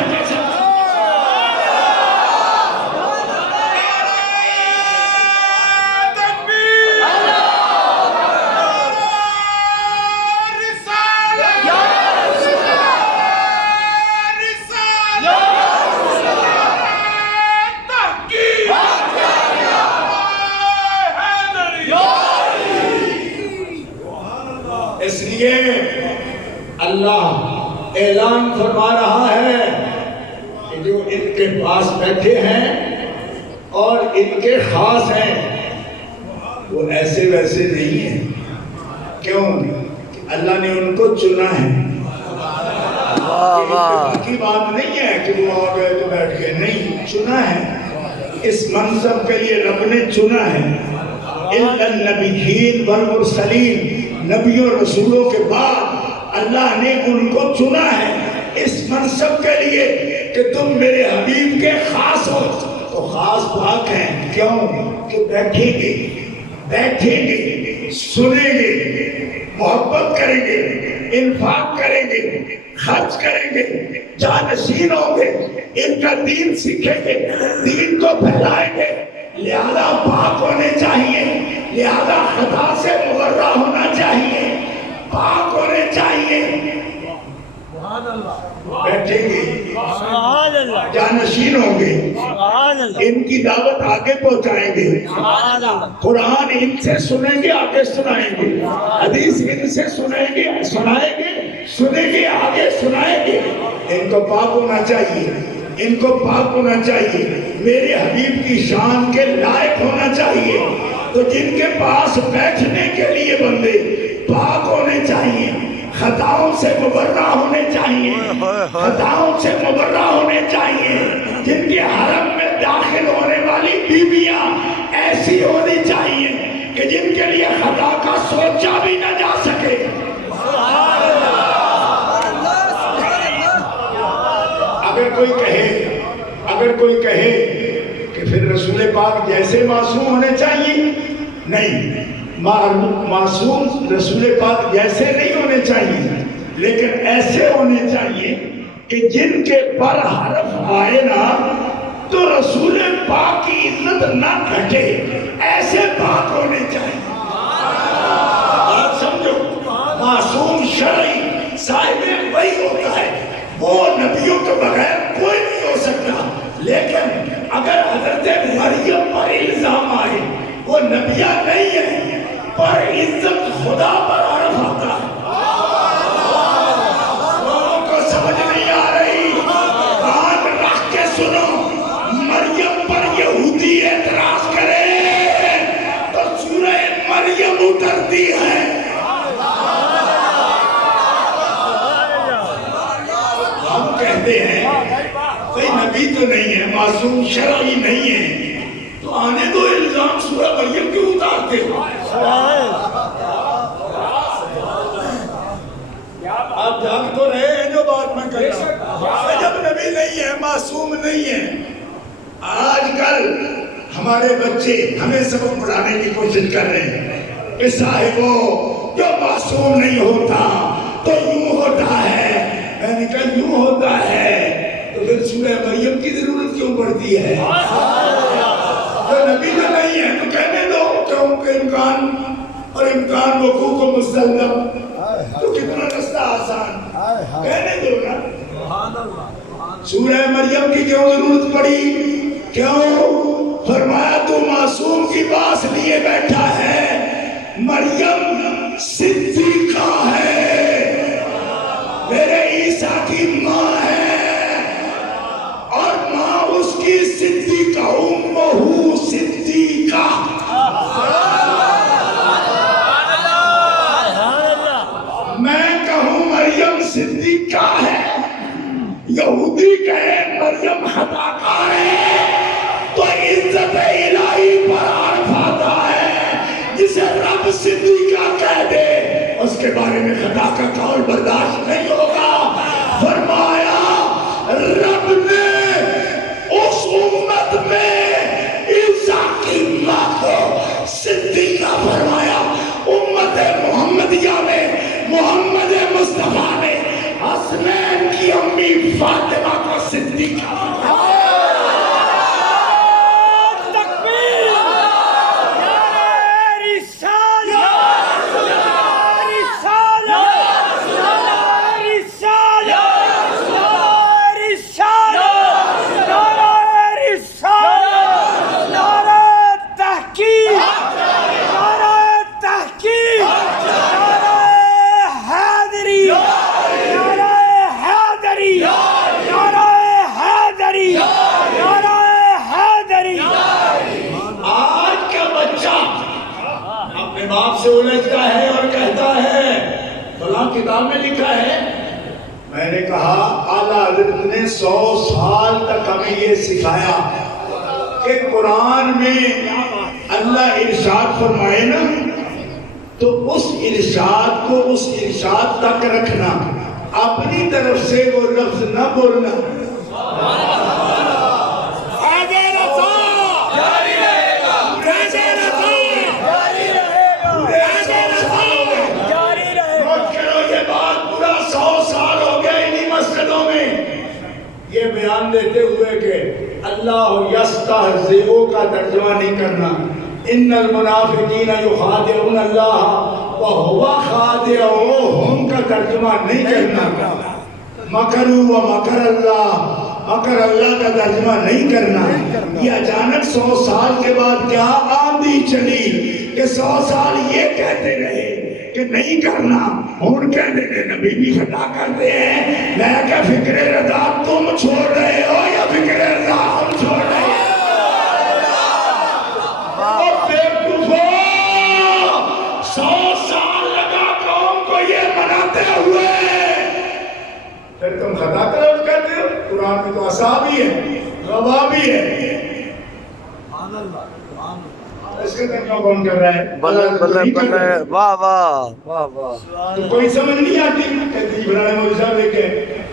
اس لیے اللہ اعلان فرما رہا ہے کہ جو ان کے پاس بیٹھے ہیں اور ان کے خاص ہیں وہ ایسے ویسے نہیں ہیں کیوں اللہ نے ان کو چنا ہے کی بات نہیں ہے کہ وہ آ گئے تو بیٹھ گئے نہیں چنا ہے اس منصب کے لیے رب نے چنا ہے اِلَّا النَّبِيِّينَ وَالْمُرْسَلِينَ نبیوں رسولوں کے بعد اللہ نے ان کو چنا ہے اس منصب کے لیے کہ تم میرے حبیب کے خاص ہو، تو خاص پاک ہیں، کیوں کہ بیٹھیں گے سنیں گے، محبت کریں گے، انفاق کریں گے، خرچ کریں گے، جانشین ہوں گے، ان کا دین سیکھیں گے، دین کو پھیلائیں گے، لہذا پاک ہونے چاہیے، لہذا خطا سے مبرہ ہونا چاہیے، پاک ہونے چاہیے، بیٹھیں گے، جانشین ہوں گے، ان کی دعوت آگے پہنچائیں گے، قرآن ان سے سنیں گے، آگے سنائیں گے، حدیث ان سے سنیں گے، سنیں گے، آگے سنائیں گے۔ ان کو پاک ہونا چاہیے، ان کو پاک ہونا چاہیے، میرے حبیب کی شان کے لائق ہونا چاہیے۔ تو جن کے پاس بیٹھنے کے لیے بندے پاک ہونے چاہیے، خطاؤں سے مبرہ ہونے چاہیے، خطاؤں سے مبرہ ہونے چاہیے، جن کے حرم میں داخل ہونے والی بیویاں ایسی ہونی چاہیے کہ جن کے لیے خطا کا سوچا بھی نہ جا سکے۔ اگر کوئی کہے کہ پھر رسول پاک جیسے معصوم ہونے چاہیے، نہیں، معصوم رسول پاک جیسے نہیں ہونے چاہیے، لیکن ایسے ہونے چاہیے کہ جن کے پر حرف آئے نا تو رسول پاک کی عزت نہ گھٹے، ایسے پاک ہونے چاہیے۔ بات سمجھو، معصوم شرعی صاحب وہی ہوتا ہے، وہ نبیوں کے بغیر کوئی نہیں ہو سکتا، لیکن اگر حضرت مریم پر الزام آئے، وہ نبیہ نہیں ہے، پر عزت خدا پر عرف آتا ہے۔ لوگوں کو سمجھ نہیں آ رہی، کان رکھ کے سنو، مریم پر یہودی اعتراض کرے تو سورہ مریم اترتی ہے۔ ہم کہتے ہیں کوئی نبی تو نہیں ہے، معصوم شرعی نہیں ہے، تو آنے دو الزام سورہ مریم کیوں اتارتے ہو؟ آپ جاگ تو رہے ہیں جو بات میں کر رہا ہوں، جب نبی نہیں ہے، معصوم نہیں ہے۔ آج کل ہمارے بچے ہمیں سبق پڑھانے کی کوشش کر رہے ہیں کہ صاحبو جو معصوم نہیں ہوتا تو یوں ہوتا ہے۔ میں نے کہا یوں ہوتا ہے تو پھر سورہ مریم کی ضرورت کیوں پڑتی ہے؟ جو نبی تو نہیں ہے تو کہنے دو، کیونکہ امکان اور امکان وقوع کو مستلزم، تو کتنا رستہ آسان، کہنے دو نا۔ سورہ مریم کی کیوں ضرورت پڑی؟ کیوں؟ فرمایا تو معصوم کی باس لیے بیٹھا ہے، مریم صدیقہ ہے، میرے عیسیٰ کی ماں ہے، اور ماں اس کی صدیقہ، امہ صدیقہ۔ میں کہوں مریم صدیقہ ہے، یہودی کہے مریم خطا کار ہے، تو عزت الہی پر عرف آتا ہے۔ جسے رب صدیقہ کہہ دے اس کے بارے میں خطا کا قول برداشت نہیں ہوگا۔ فرمایا رب نے اس امت میں عیسیٰ کی ماں کو صدیقہ فرمایا، امت محمدیہ میں محمد مصطفیٰ نے حسنین کی امی فاطمہ کو صدیقہ فرمایا۔ الجھتا ہے اور کہتا ہے فلاں کتاب میں لکھا ہے۔ میں نے کہا اعلیٰ حضرت نے 100 سال تک ہمیں یہ سکھایا کہ قرآن میں اللہ ارشاد فرمائے نا تو اس ارشاد کو اس ارشاد تک رکھنا، اب اپنی طرف سے وہ لفظ نہ بولنا. یہ بیان دیتے ہوئے کہ اللہ یستہزئ کا ترجمہ نہیں کرنا. ان المنافقین یخادعون اللہ وہو خادعهم کا ترجمہ نہیں کرنا. مکروا ومکر اللہ، مکر اللہ کا ترجمہ نہیں کرنا. یہ اچانک 100 سال کے بعد کیا آندھی چلی کہ 100 سال یہ کہتے رہے کہ نہیں کرنا. ہون کہنے کے نبی بھی خطا کرتے ہیں. میں کہ فکر رضا تم چھوڑ رہے ہو یا فکر رضا ہم چھوڑ رہے ہیں؟ اور بیوقوفو 100 سال لگا قوم کو یہ مناتے ہوئے پھر تم خطا کرو کہتے ہو. قرآن میں تو عصا بھی ہے، غوا بھی ہے. اس کے ترجمہ کون کر رہا ہے؟ بلے واہ واہ واہ واہ. تو کوئی سمجھ نہیں آتی. کہتے جی بلانے مولوی صاحب لے کے.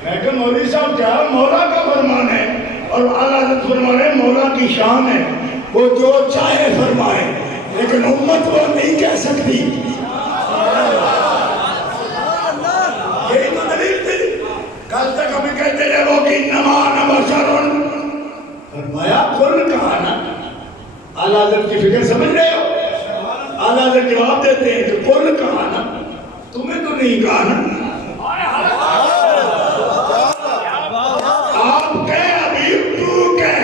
میں کہ مولوی صاحب کیا مولا کا فرمان ہے اور اعلیٰ حضرت فرمان ہے مولا کی شان ہے، وہ جو چاہے فرمائے، لیکن امت وہ نہیں کہہ سکتی. یہی تو دلیل تھی. کل تک ہمیں کہتے رہے وہ کہ انما انا بشر، فرمایا کل کہا نا. اعلیٰ حضرت کی فکر سمجھ رہے ہو؟ اعلیٰ حضرت جواب دیتے ہیں کہ کل کہا نا، تمہیں تو نہیں کہا نا. آپ کہے ابھی تو کہے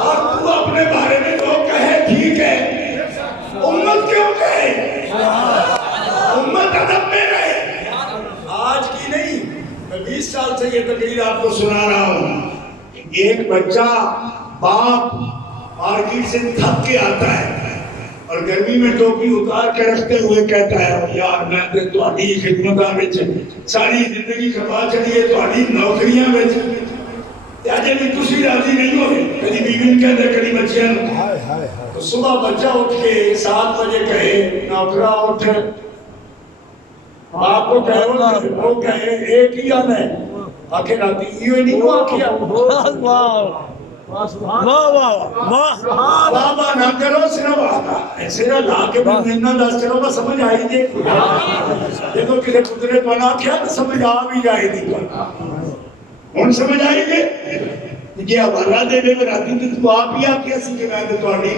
اور تو اپنے بارے میں تو کہے ٹھیک ہے. امت کیوں کہے؟ امت ادب میں رہے. آج کی نہیں، میں 20 سال سے یہ تقریر آپ کو سنا رہا ہوں. ایک بچہ باپ مارکیٹ سے تھک کے آتا ہے اور گرمی میں ٹوپی اتار کے رکھتے ہوئے کہتا ہے یار میں تے تہاڈی خدمتاں وچ ساری زندگی کھپا چڑی ہے، تہاڈی نوکریاں وچ تے اجے بھی تسی راضی نہیں ہوئے. کدی بیوی نوں کہندے کدی بچیاں نوں. تو صبح بچہ اٹھ کے 7 بجے کہے نوکرا اٹھ، باپ کو کہے وہ کہے ایک ہی آنا ہے آخر آتی یہ نہیں کو آکھیا. بابا نہ کرو صرف آقا ایسے نہ لا کے بندہ دس چلو میں سمجھ آئی جے. دیکھو کسی قدرت بنا کیا تو سمجھ آ بھی جائے دی. ہوں سمجھ آئی گے جی حوالہ دے دے میں راتی تو آپ ہی آکھیا سی کہ میں تو تہاڈی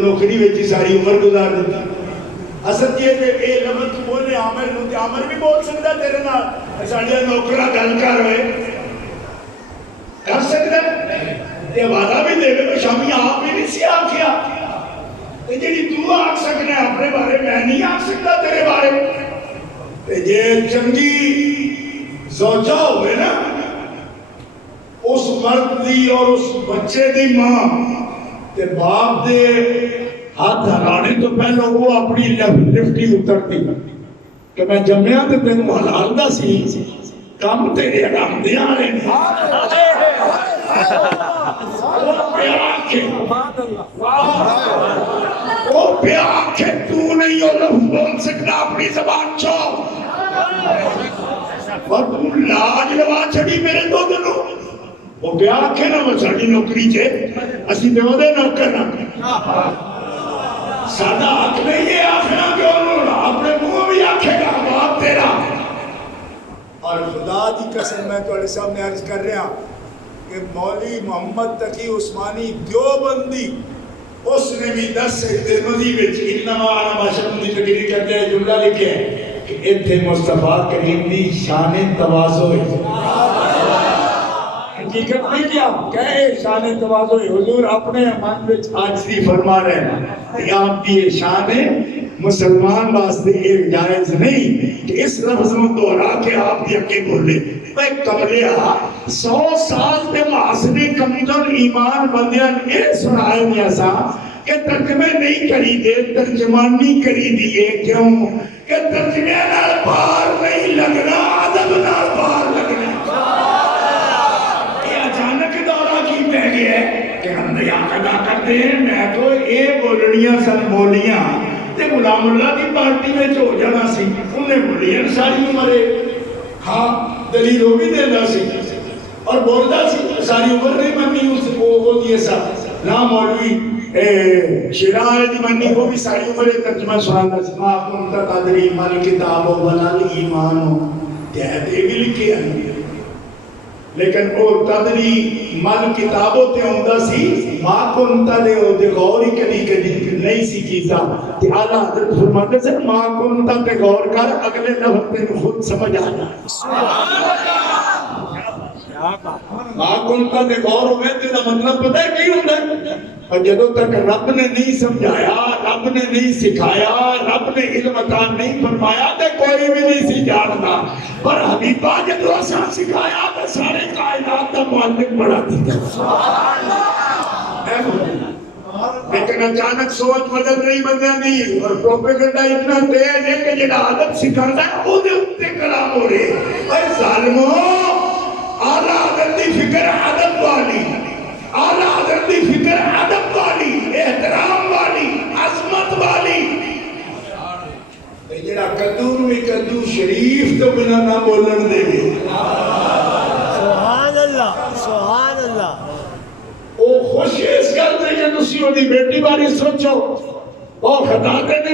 نوکری وچ ساری عمر گزار دیتا. اصل یہ کہ اے لفظ تو بولے عامر نوں تے عامر بھی بول سکدا تیرے نال ساڈے نوکرا گل کر ہوئے کر سکدا تے حوالہ بھی دے دے شامی آپ بھی نہیں سی آکھیا. تے جڑی تو آکھ سکنا اپنے بارے میں نہیں آکھ سکدا تیرے بارے. تے جے چنگی زوجہ ہوئے نا اس مرد دی اور اس بچے دی ماں تے باپ دے ہاتھ ہلانے تو پہلے وہ اپنی لفٹی اترتی کہ میں جمعہ تے تینوں حلال دا سی کم تیرے حرام دیاں رہے ہیں. وہ پہ آنکھیں تو نہیں ہو لفظ بول سکتا اپنی زبان چھو اور تم لاج لوا چھڑی میرے دو دنوں. وہ پہ آنکھیں نہ وہ ساڑی نوکری چھے اسی دے وہ دے نوکر نہ سادہ حق نہیں ہے آخنا کہ انہوں اپنے منہ بھی آنکھیں گا باپ تیرا. اور خدا دی قسم میں تو علیہ صاحب نے عرض کر رہا کہ مولوی محمد تقی عثمانی دیوبندی اس نے بھی 10 سے ترمذی وچ انما انا بشر دی تقریر کرتے ہیں جملہ لکھے ہیں کہ اتھے مصطفیٰ کریم دی شان تواضع ہے. حقیقت نہیں کیا کہے شان تواضع حضور اپنے من وچ عاجزی فرما رہے ہیں. آپ کی یہ شان ہے مسلمان واسطے ایک جائز نہیں کہ اس لفظ میں دوہرا کے آپ یقین بولے. میں قبلہ 100 سال پہ معاصرے کمتر ایمان بندیاں یہ سنائے میں سا کہ ترجمے نہیں کری دے ترجمانی کری دیئے. کیوں کہ ترجمے نال پار نہیں لگنا عدب نال پار لگنا. یہ اچانک دورہ کی پہ گیا ہے کہ ہم نے یہاں ادا کرتے ہیں میں تو اے بولنیاں سن بولیاں تے غلام اللہ کی پارٹی میں ہو جانا سی انہیں ملین ساری عمرے ہاں دلیل ہو بھی دینا سی اور بولتا سی ساری عمر نہیں منی اس کو دیئے سا نا مولوی شیران دی منی کو بھی ساری عمرے ترجمہ سوانا سی ما کنتا تدری مال کتاب و بلال ایمانو کہہ دے بھی لکھے آئی لیکن وہ تدری مال کتابوں تے ہوندہ سی ما کنتا دے ہو دے غوری کدی کدی نہیں سی کیتا کہ اعلیٰ حضرت فرماتے سے ما کنتا تے غور کر اگلے لفظ تے خود سمجھ آنا ما کنتا تے غور ہوئے تے دا مطلب پتہ ہے کی ہوندہ ہے اور جدو تک رب نے نہیں سمجھایا رب نے نہیں سکھایا رب نے علم عطا نہیں فرمایا تے کوئی بھی نہیں سی جانتا پر حبیبہ جدو اساں سکھایا تے سارے کائنات کا معلق بڑھا دیتا لیکن اچانک سوچ بدل رہی بندہ نہیں اور پروپیگنڈا اتنا تیز ہے کہ جنہا عادت سکھانا ہے وہ دے اتے کلام ہو رہے اے ظالموں اعلیٰ حضرت دی فکر عدب والی اعلیٰ حضرت دی فکر عدب والی احترام والی عظمت والی جنہا قدور میں قدور شریف تو بنا نہ بولن دے گے سبحان اللہ سبحان اللہ وہ خوش ہے اس کرتے کہ تسی ہوتی بیٹی باری سوچو وہ خطا دے دے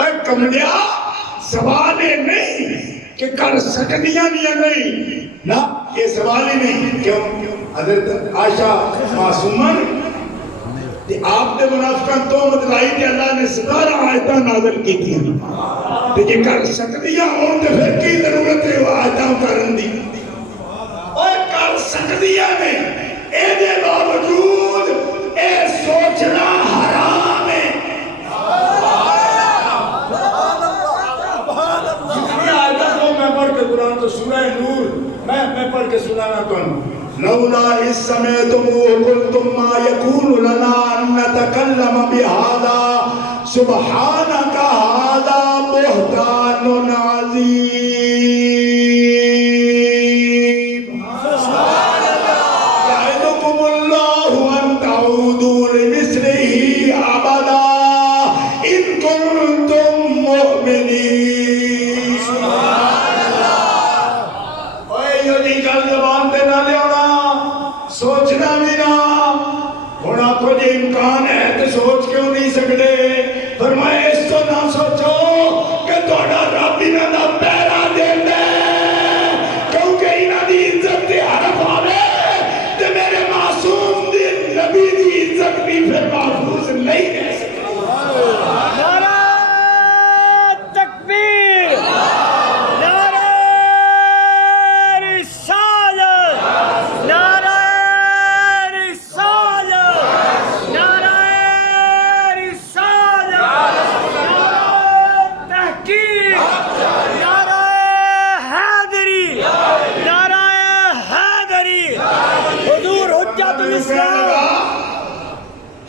اے کمڑیا سوالے نہیں کہ کر سکتیاں نہیں نا یہ سوال ہی نہیں کیوں حضرت عائشہ معصومن آپ دے منافقان تو مطلعی کہ اللہ نے 17 آیتاں نازل کی تھی تو یہ کر سکتیاں ہوں تو پھر کی ضرورت ہے وہ آیتاں کرن دی اور کر سکتیاں نے اے دے باوجود اے سوچنا حرام ہے جتنی آیتاں تو میں پڑھ کے قرآن تو سورہ نور میں پڑھ کے سنانا تو لولا اس سمیتمو قلتم ما یکون لنا ان نتکلم بہذا سبحانک هذا بہتان عظیم یعدکم اللہ ان تعودوا لمثلہ ابدا ان کنتم مؤمنین اوے یہ گل زبان تے نہ لیاؤنا سوچنا بھی نہ ہونا کوئی امکان ہے تو سوچ کیوں نہیں سکتے فرمائے اس تو نہ سوچو کہ توڑا رب انہاں دا پیرا دے دے کیونکہ انہاں دی عزت دے حرف آوے تے میرے معصوم دی نبی دی عزت بھی پھر محفوظ نہیں رہ سکتے نعرہ تکبیر نعرہ رسالت نعرہ رسالت نعرہ رسالت نعرہ تحقیق نعرہ حیدری نعرہ حیدری حضور حجت الاسلام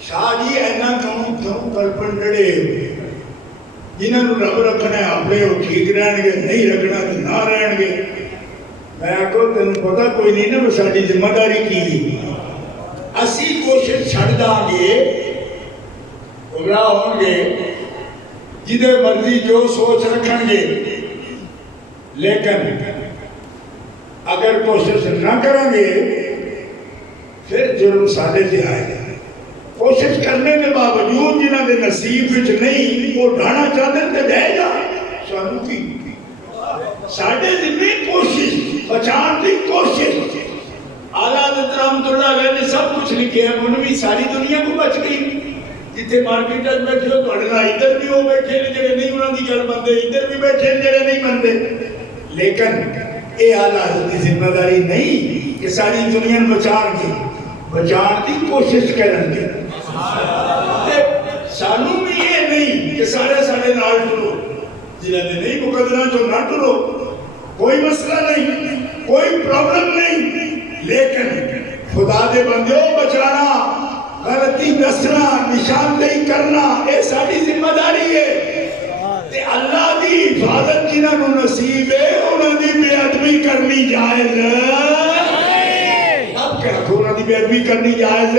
شاہ جی اینا کیوں کلپنڈڑے جنہاں نو رب رکھنا ہے اپنے وہ ٹھیک رہن گے نہیں رکھنا تو نہ رہن گے میں آکھو تنہوں پتہ کوئی نہیں نا وہ ساری ذمہ داری کی اسی کوشش چھڑ داں گے گمراہ ہوں گے جدھے مرضی جو سوچ رکھیں گے لیکن اگر کوشش نہ کریں گے پھر جرم سادے سے آئے گا کوشش کرنے کے باوجود جنہاں دے نصیب وچ نہیں وہ ڈھانا چاہتے تھے دے جا سانو کی ساڑھے ذمہ کوشش بچان دی کوشش اعلیٰ حضرت رحمت اللہ علیہ نے سب کچھ لکھے ہیں انہوں ساری دنیا کو بچ گئی جتنے مارکیٹر بیٹھے ہو تو اڑنا ادھر بھی ہو بیٹھے جڑے نہیں انہوں دی گل بندے ادھر بھی بیٹھے جڑے نہیں بندے لیکن اے اعلیٰ حضرت کی ذمہ داری نہیں کہ ساری دنیا بچان دی کوشش کریں گے سانو بھی یہ نہیں کہ سارے نال ٹرو جنہاں نے نہیں مقدرہ جو نہ ٹرو کوئی مسئلہ نہیں کوئی پرابلم نہیں لیکن خدا دے بندے ہو بچانا غلطی دسنا نشاندہی کرنا یہ ساری ذمہ داری ہے تے اللہ دی حفاظت جنہاں نو نصیب ہے انہاں دی بے ادبی کرنی جائز اب کیا انہاں دی بے ادبی کرنی جائز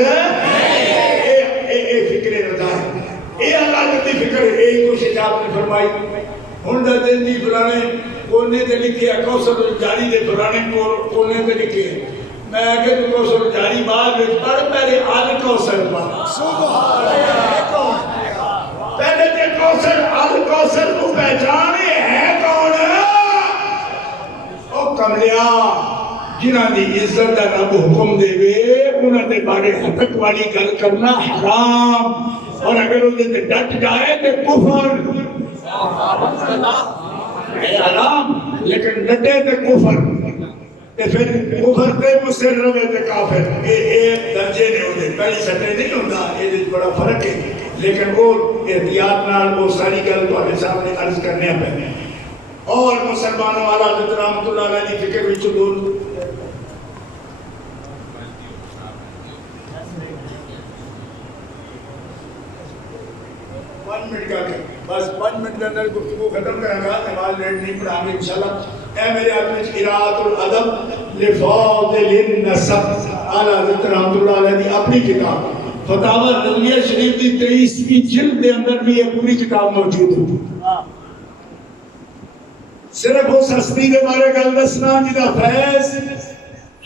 اے فکر رضا ہے اے اللہ کی فکر کرے یہی کوشش آپ نے فرمائی ہن دا دن دی فلانے کونے تے لکھے کوثر الجاری دے فلانے کونے تے لکھے میں کہ تو کوثر الجاری بعد وچ پڑھ پہلے ال کوثر پڑھ سبحان اللہ پہلے تے کوثر ال کوثر کو پہچانے ہے کون او کملیا جنہاں دی عزت دا رب حکم دے وے انہاں دے بارے حق والی گل کرنا حرام اور اگر وہ ڈٹ جائے تو کفر ہے حرام لیکن ڈٹے تو کفر پھر کفر تے مصر رہے تے کافر یہ درجے نے ہوتے پہلی سٹے نہیں ہوتا یہ بڑا فرق ہے لیکن وہ احتیاط نال وہ ساری گل تہاڈے سامنے عرض کرنے پہ اور مسلمانوں والا حضرت رحمۃ اللہ علیہ دی فکر وچ دور 5 منٹ کا بس 5 منٹ کے اندر گفتگو ختم کریں گا نماز لیٹ نہیں پڑھا گے انشاءاللہ اے میرے آدمی قراءۃ الادب لفاضل النسب اعلی حضرت رحمۃ اللہ علیہ دی اپنی کتاب فتاوی رضویہ شریف دی 23ویں جلد کے اندر بھی یہ پوری کتاب موجود ہے صرف اس ہستی کے بارے گل دسنا جدا فیض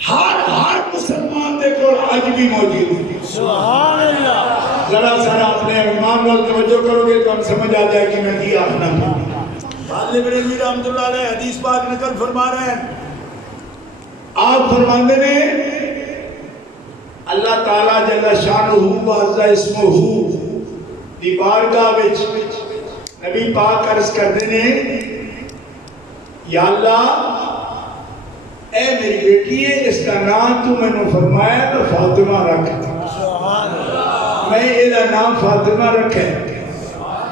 ہر مسلمان دے کول اج بھی موجود ہے سبحان اللہ ذرا سارا اپنے ایمان نال توجہ کرو گے تو ہم سمجھ آ جائے کہ میں کیا آخنا غالب رضوی رحمۃ اللہ علیہ حدیث پاک نقل فرما رہے ہیں آپ فرماندے نے اللہ تعالی جل شانہ و عز اسمہ دی بارگاہ وچ نبی پاک عرض کردے نے یا اللہ اے میری بیٹی ہے اس کا نام تو میں نے فرمایا تو فاطمہ رکھ میں یہ نام فاطمہ رکھے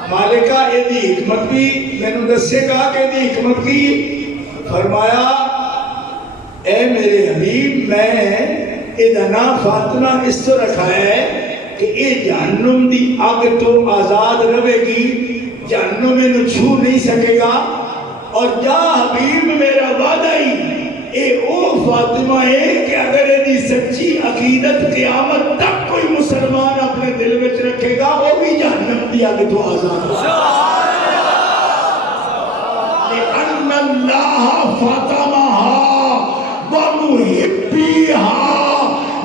مالکہ یہ حکمت بھی میں نے دسے گا کہ یہ حکمت کی فرمایا اے میرے حبیب میں یہ نام فاطمہ اس تو رکھا ہے کہ یہ جہنم دی آگ تو آزاد رہے گی جہنم میں چھو نہیں سکے گا اور جا حبیب میرا وعدہ ہی اے او فاطمہ ہے کہ اگر یہ سچی عقیدت قیامت تک کوئی مسلمان اپنے دل میں رکھے گا وہ بھی جہنم دی آگ تو آزاد لِأَنَّ اللَّهَ فَاطَمَهَا وَمُحِبِّهَا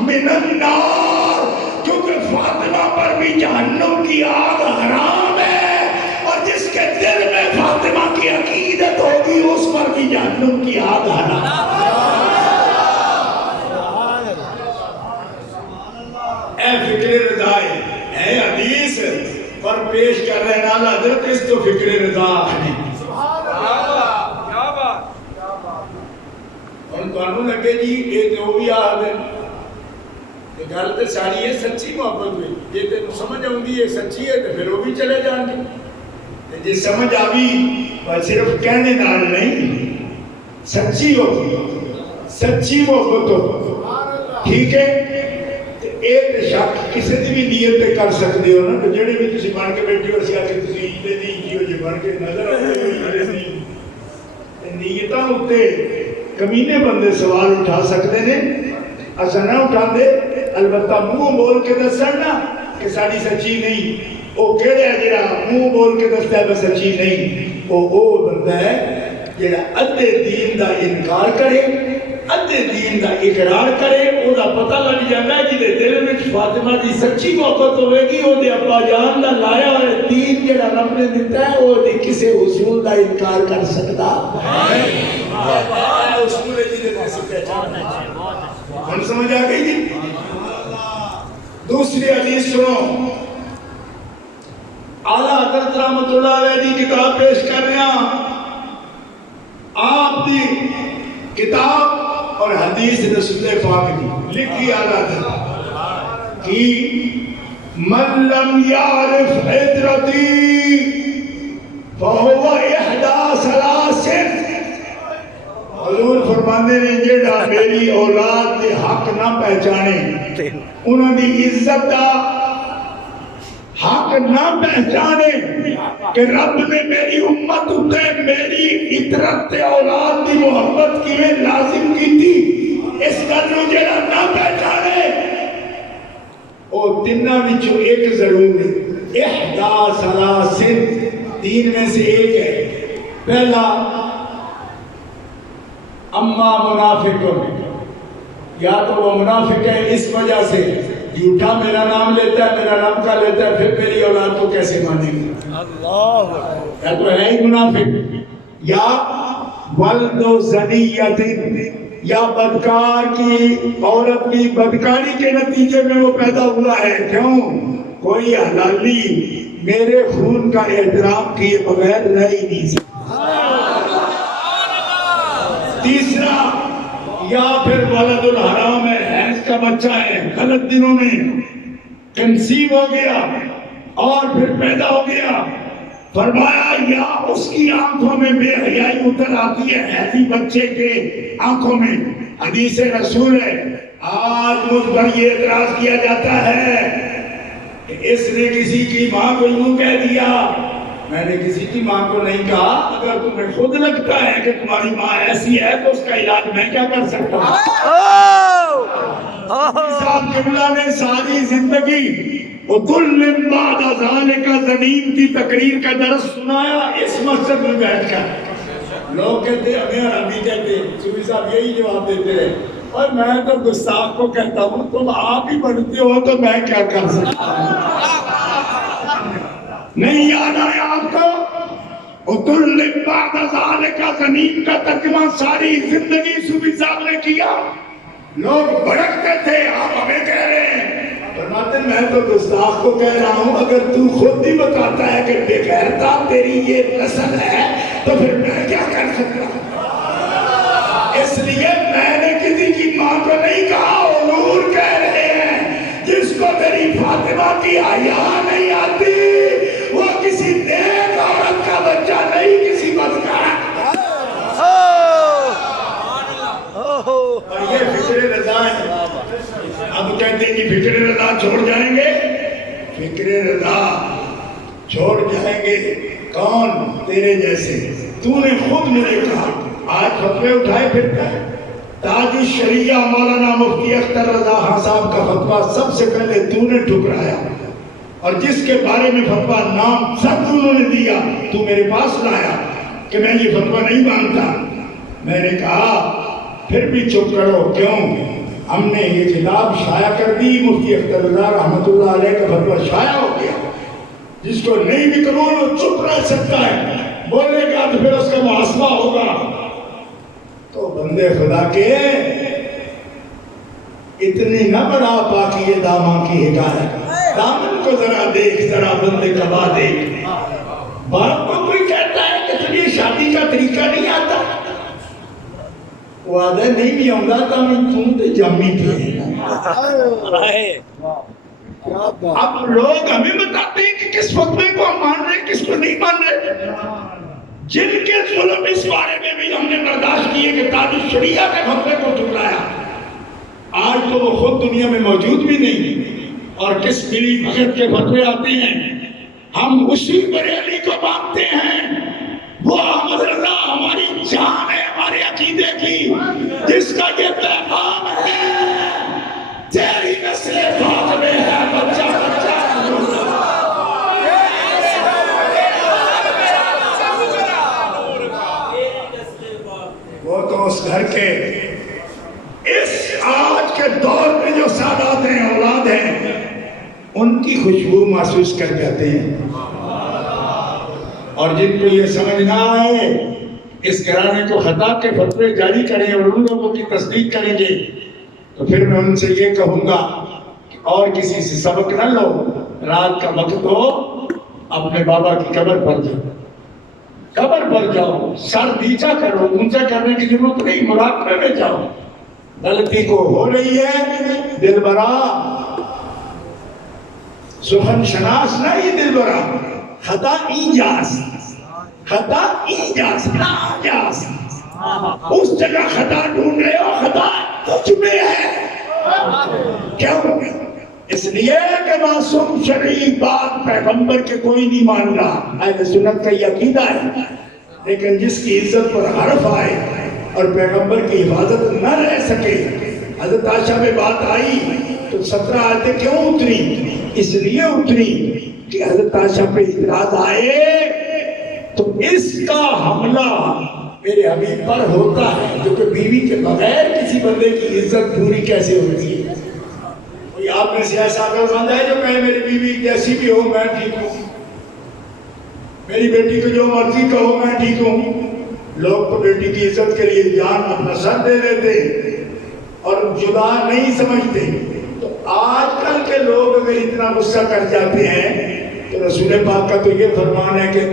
مِنَ النَّارِ کیونکہ فاطمہ پر بھی جہنم کی آگ حرام ہے اور جس کے دل میں فاطمہ کی عقیدت ہوگی اس پر بھی جہنم کی آگ حرام اے فکر رضا ہے حدیث پر پیش کر رہے ہیں اللہ حضرت اس تو فکر رضا ہے اور قانون لگے جی یہ تو بھی آدھ ہے یہ گل تو ساری ہے سچی محبت میں یہ تو سمجھ آؤں گی یہ سچی ہے تو پھر وہ بھی چلے جان گے جی سمجھ آبی صرف کہنے نال نہیں سچی ہو سچی محبت ہو ٹھیک ہے ایک شک کسی دی بھی نیت پہ کر سکتے ہو نا جڑے بھی تسی بن کے بیٹھے ہو سیا کہ تسی ایندے دی جیو جی بن کے نظر آتے ہو نیتاں اتے کمینے بندے سوال اٹھا سکتے ہیں ایسا نہ اٹھا دے البتہ منہ بول کے دسنا کہ ساری سچی نہیں وہ کہڑے ہے جڑا منہ بول کے دستا ہے بس سچی نہیں وہ بندہ ہے جڑا ادھے دین دا انکار کرے ادھے دین دا اقرار کرے او دا پتہ لگ جاتا ہے جدے دل میں فاطمہ دی سچی محبت ہوئے گی او دے ابا جان دا لایا اور دین جڑا رب نے دیتا ہے او دے کسے اصول دا انکار کر سکتا ہے اصول جی دے سے پہچان ہم سمجھ آ گئی جی دوسری حدیث سنو اعلیٰ حضرت رحمۃ اللہ علیہ دی کتاب پیش کر رہے ہیں آپ دی کتاب اور حدیث رسول پاک کی لکھی اعلیٰ حضرت کہ من لم یعرف حضرتی فہو احدی ثلاث حضور فرماندے نے جڑا میری اولاد دے حق نہ پہچانے انہوں دی عزت دا حق نہ پہچانے کہ رب نے میری امت تے میری عطرت تے اولاد دی محبت کی میں لازم کی تھی اس گل نو جڑا نہ پہچانے او تیناں وچوں ایک ضرور ہے احدا سلاسل، تین میں سے ایک ہے. پہلا اما منافق، یا تو وہ منافق ہے اس وجہ سے جھوٹا میرا نام لیتا ہے، میرا نام کا لیتا ہے، پھر میری اولاد کو کیسے مانیں گے؟ اللہ، یا تو ہے ہی منافق. یا ولد زنیت، یا بدکار کی عورت کی بدکاری کے نتیجے میں وہ پیدا ہوا ہے. کیوں؟ کوئی حلالی میرے خون کا احترام کیے بغیر رہ ہی نہیں سکتا. تیسرا، یا پھر ولد الحرام ہے، حیض کا بچہ ہے، غلط دنوں میں کنسیو ہو گیا اور پھر پیدا ہو گیا. فرمایا یا اس کی آنکھوں میں بے حیائی اتر آتی ہے حیضی بچے کے آنکھوں میں. حدیث رسول ہے. آج مجھ پر یہ اعتراض کیا جاتا ہے کہ اس نے کسی کی ماں کو یوں کہہ دیا. میں نے کسی کی ماں کو نہیں کہا. اگر تمہیں خود لگتا ہے کہ تمہاری ماں ایسی ہے تو اس کا علاج میں کیا کر سکتا ہوں؟ صاحب قبلہ نے ساری زندگی وَكُلٍّ بَعْدَ ذَلِكَ زمین کی تقریر کا درس سنایا اس مسجد میں بیٹھ کر. لوگ کہتے ہمیں عربی کہتے، صوفی صاحب یہی جواب دیتے ہیں. اور میں تو گستاخ کو کہتا ہوں تم آپ ہی بنتے ہو تو میں کیا کر سکتا ہوں؟ نہیں یاد آیا آپ کو؟ وَكُلٍّ بَعْدَ ذَلِكَ زمین کا ترجمہ ساری زندگی صوفی صاحب نے کیا. لوگ بھڑکتے تھے، آپ ہمیں کہہ رہے ہیں. فرماتے میں تو گستاخ کو کہہ رہا ہوں اگر تو خود ہی بتاتا ہے کہ بے غیرتا تیری یہ نسل ہے تو پھر میں کیا کر سکتا ہوں؟ اس لیے میں نے کسی کی ماں کو نہیں کہا. حضور کہہ رہے ہیں جس کو میری فاطمہ کی حیا نہیں آتی وہ کسی نیک عورت کا بچہ نہیں، کسی بدکار. اور یہ فکر رضا ہے. اب کہتے ہیں کہ فکر رضا چھوڑ جائیں گے. فکر رضا چھوڑ جائیں گے کون؟ تیرے جیسے. تو نے خود مجھے کہا، آج فتوے اٹھائے پھرتا ہے. تاج الشریعہ مولانا مفتی اختر رضا خان صاحب کا فتویٰ سب سے پہلے تو نے ٹھکرایا، اور جس کے بارے میں فتویٰ نام سب انہوں نے دیا تو میرے پاس لایا کہ میں یہ فتویٰ نہیں مانتا. میں نے کہا پھر بھی چپ کرو. کیوں؟ ہم نے یہ کتاب شائع کر دی. مفتی اختر رضا رحمۃ اللہ علیہ کا فتویٰ شائع ہو گیا. جس کو نہیں بھی قبول وہ چپ رہ سکتا ہے، بولے گا تو پھر اس کا محاسبہ ہوگا. تو بندے خدا کے اتنی نہ بڑا پاکی داماں کی حکایت. دامن کو ذرا دیکھ، ذرا بندے کبا دیکھ. باپ کو کوئی کہتا ہے کہ تجھے شادی کا طریقہ نہیں آتا، وعدہ نہیں بھی آؤں گا تو میں تم تے جامی تھے. اب لوگ ہمیں بتاتے ہیں کہ کس فتوے کو ہم مان رہے ہیں کس کو نہیں مان رہے. جن کے ظلم اس بارے میں بھی ہم نے برداشت کیے کہ تاج الشریعہ کے فتوے کو ٹھکرایا، آج تو وہ خود دنیا میں موجود بھی نہیں. اور کس ملی بھگت کے فتوے آتے ہیں ہم اسی بریلی کو مانتے ہیں. وہ احمد رضا ہماری جان ہے ہمارے عقیدے کی، جس کا یہ پیغام ہے تیری نسل پاک میں ہے بچہ بچہ. وہ تو اس گھر کے اس آج کے دور میں جو سادات ہیں، اولاد ہیں، ان کی خوشبو محسوس کر جاتے ہیں. اور جن کو یہ سمجھ نہ آئے اس گھرانے کو خطا کے فتوے جاری کریں اور ان لوگوں کی تصدیق کریں گے تو پھر میں ان سے یہ کہوں گا کہ اور کسی سے سبق نہ لو. رات کا وقت ہو اپنے بابا کی قبر پر جاؤ، قبر پر جاؤ، سر نیچا کرو. اونچا کرنے کی ضرورت نہیں، مراقبے میں جاؤ. غلطی کو ہو رہی ہے دل برا، سخن شناس نہیں دل برا. خطا ایجاز، خطا ایجاز نہ آجاز. اس جگہ خطا ڈھونڈ رہے ہو، خطا تجھ میں ہے. کیوں؟ اس لیے کہ معصوم شرعی بات پیغمبر کے کوئی نہیں مان رہا. اہل سنت کا یہ عقیدہ ہے. لیکن جس کی عزت پر حرف آئے اور پیغمبر کی حفاظت نہ رہ سکے. حضرت عائشہ میں بات آئی تو 17 آیتیں کیوں اتری؟ اس لیے اتری کہ حضرت عائشہ پہ اعتراض آئے تو اس کا حملہ میرے حبیب پر ہوتا ہے، جو کہ بیوی کے بغیر کسی بندے کی عزت پوری کیسے ہوتی ہے؟ کوئی آپ میں سے ایسا عقل مند ہے جو کہے میری بیوی جیسی بھی ہو میں ٹھیک ہوں، میری بیٹی کو جو مرضی کہو میں ٹھیک ہوں؟ لوگ تو بیٹی کی عزت کے لیے جان اپنا سر دے دیتے اور جدا نہیں سمجھتے۔ تو آج کل کے لوگ اگر اتنا غصہ کر جاتے ہیں تو رسول پاک کا تو یہ فرمان ہے کہ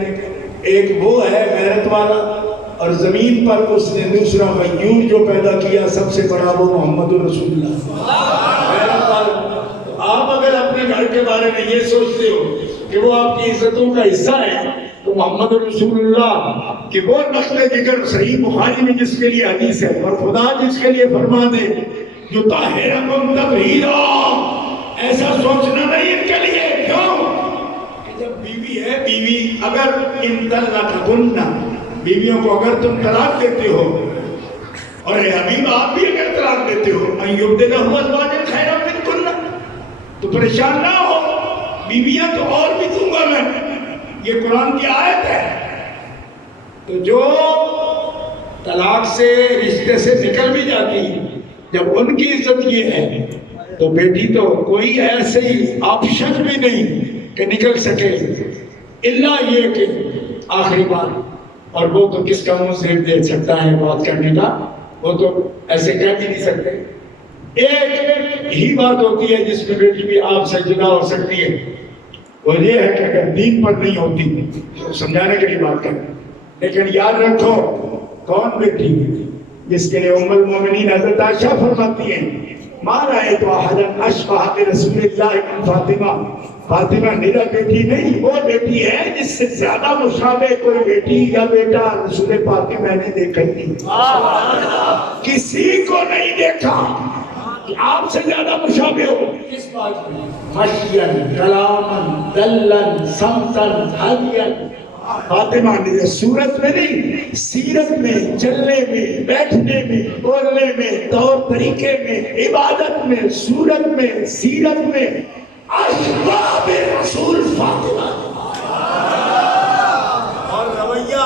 ایک وہ ہے غیرت والا اور زمین پر اس نے دوسرا غیور جو پیدا کیا سب سے بڑا وہ محمد رسول اللہ غیرت والا۔ تو آپ اگر اپنے گھر کے بارے میں یہ سوچتے ہو کہ وہ آپ کی عزتوں کا حصہ ہے تو محمد رسول اللہ کہ وہ نقل ذکر صحیح بخاری میں جس کے لیے حدیث ہے اور خدا جس کے لیے فرما دے جو طاہرکم تطہیرا، ایسا سوچنا نہیں ان کے لیے۔ کیوں کہ جب بیوی ہے، بیوی اگر ان طلقتن، بیویوں کو اگر تم طلاق دیتے ہو، اور اے حبیب آپ بھی اگر طلاق دیتے ہو ان یبدلہ ازواجا خیرا منکن، تو پریشان نہ ہو، بیویاں تو اور بھی دوں گا میں، یہ قرآن کی آیت ہے۔ تو جو طلاق سے رشتے سے نکل بھی جاتی ہے، جب ان کی عزت یہ ہے تو بیٹی تو کوئی ایسے ہی آپشن بھی نہیں کہ نکل سکے، اللہ یہ کہ آخری بات، اور وہ تو کس کا منہ زیب دے سکتا ہے بات کرنے کا، وہ تو ایسے کہہ بھی نہیں سکتے۔ ایک ہی بات ہوتی ہے جس میں بیٹی بھی آپ سے جدا ہو سکتی ہے، وہ یہ ہے کہ اگر دین پر نہیں ہوتی تو سمجھانے کے لیے بات کریں، لیکن یاد رکھو کون بیٹی جس کے لیے ام المومنین حضرت عائشہ فرماتی ہیں ما رأیت احدا اشبہ برسول اللہ من فاطمہ، فاطمہ میرا بیٹی نہیں، وہ بیٹی ہے جس سے زیادہ مشابہ کوئی بیٹی یا بیٹا رسول پاک کے میں نے دیکھا ہی نہیں، کسی کو نہیں دیکھا کہ آپ سے زیادہ مشابہ ہو۔ کس بات میں؟ مشین، کلامن، دلن، سمتن، حدین۔ فاطمہ نے صورت میں نہیں، سیرت میں، چلنے میں، بیٹھنے میں، بولنے میں، طور طریقے میں، عبادت میں، صورت میں، سیرت میں اشباہ رسول فاطمہ۔ اور رویہ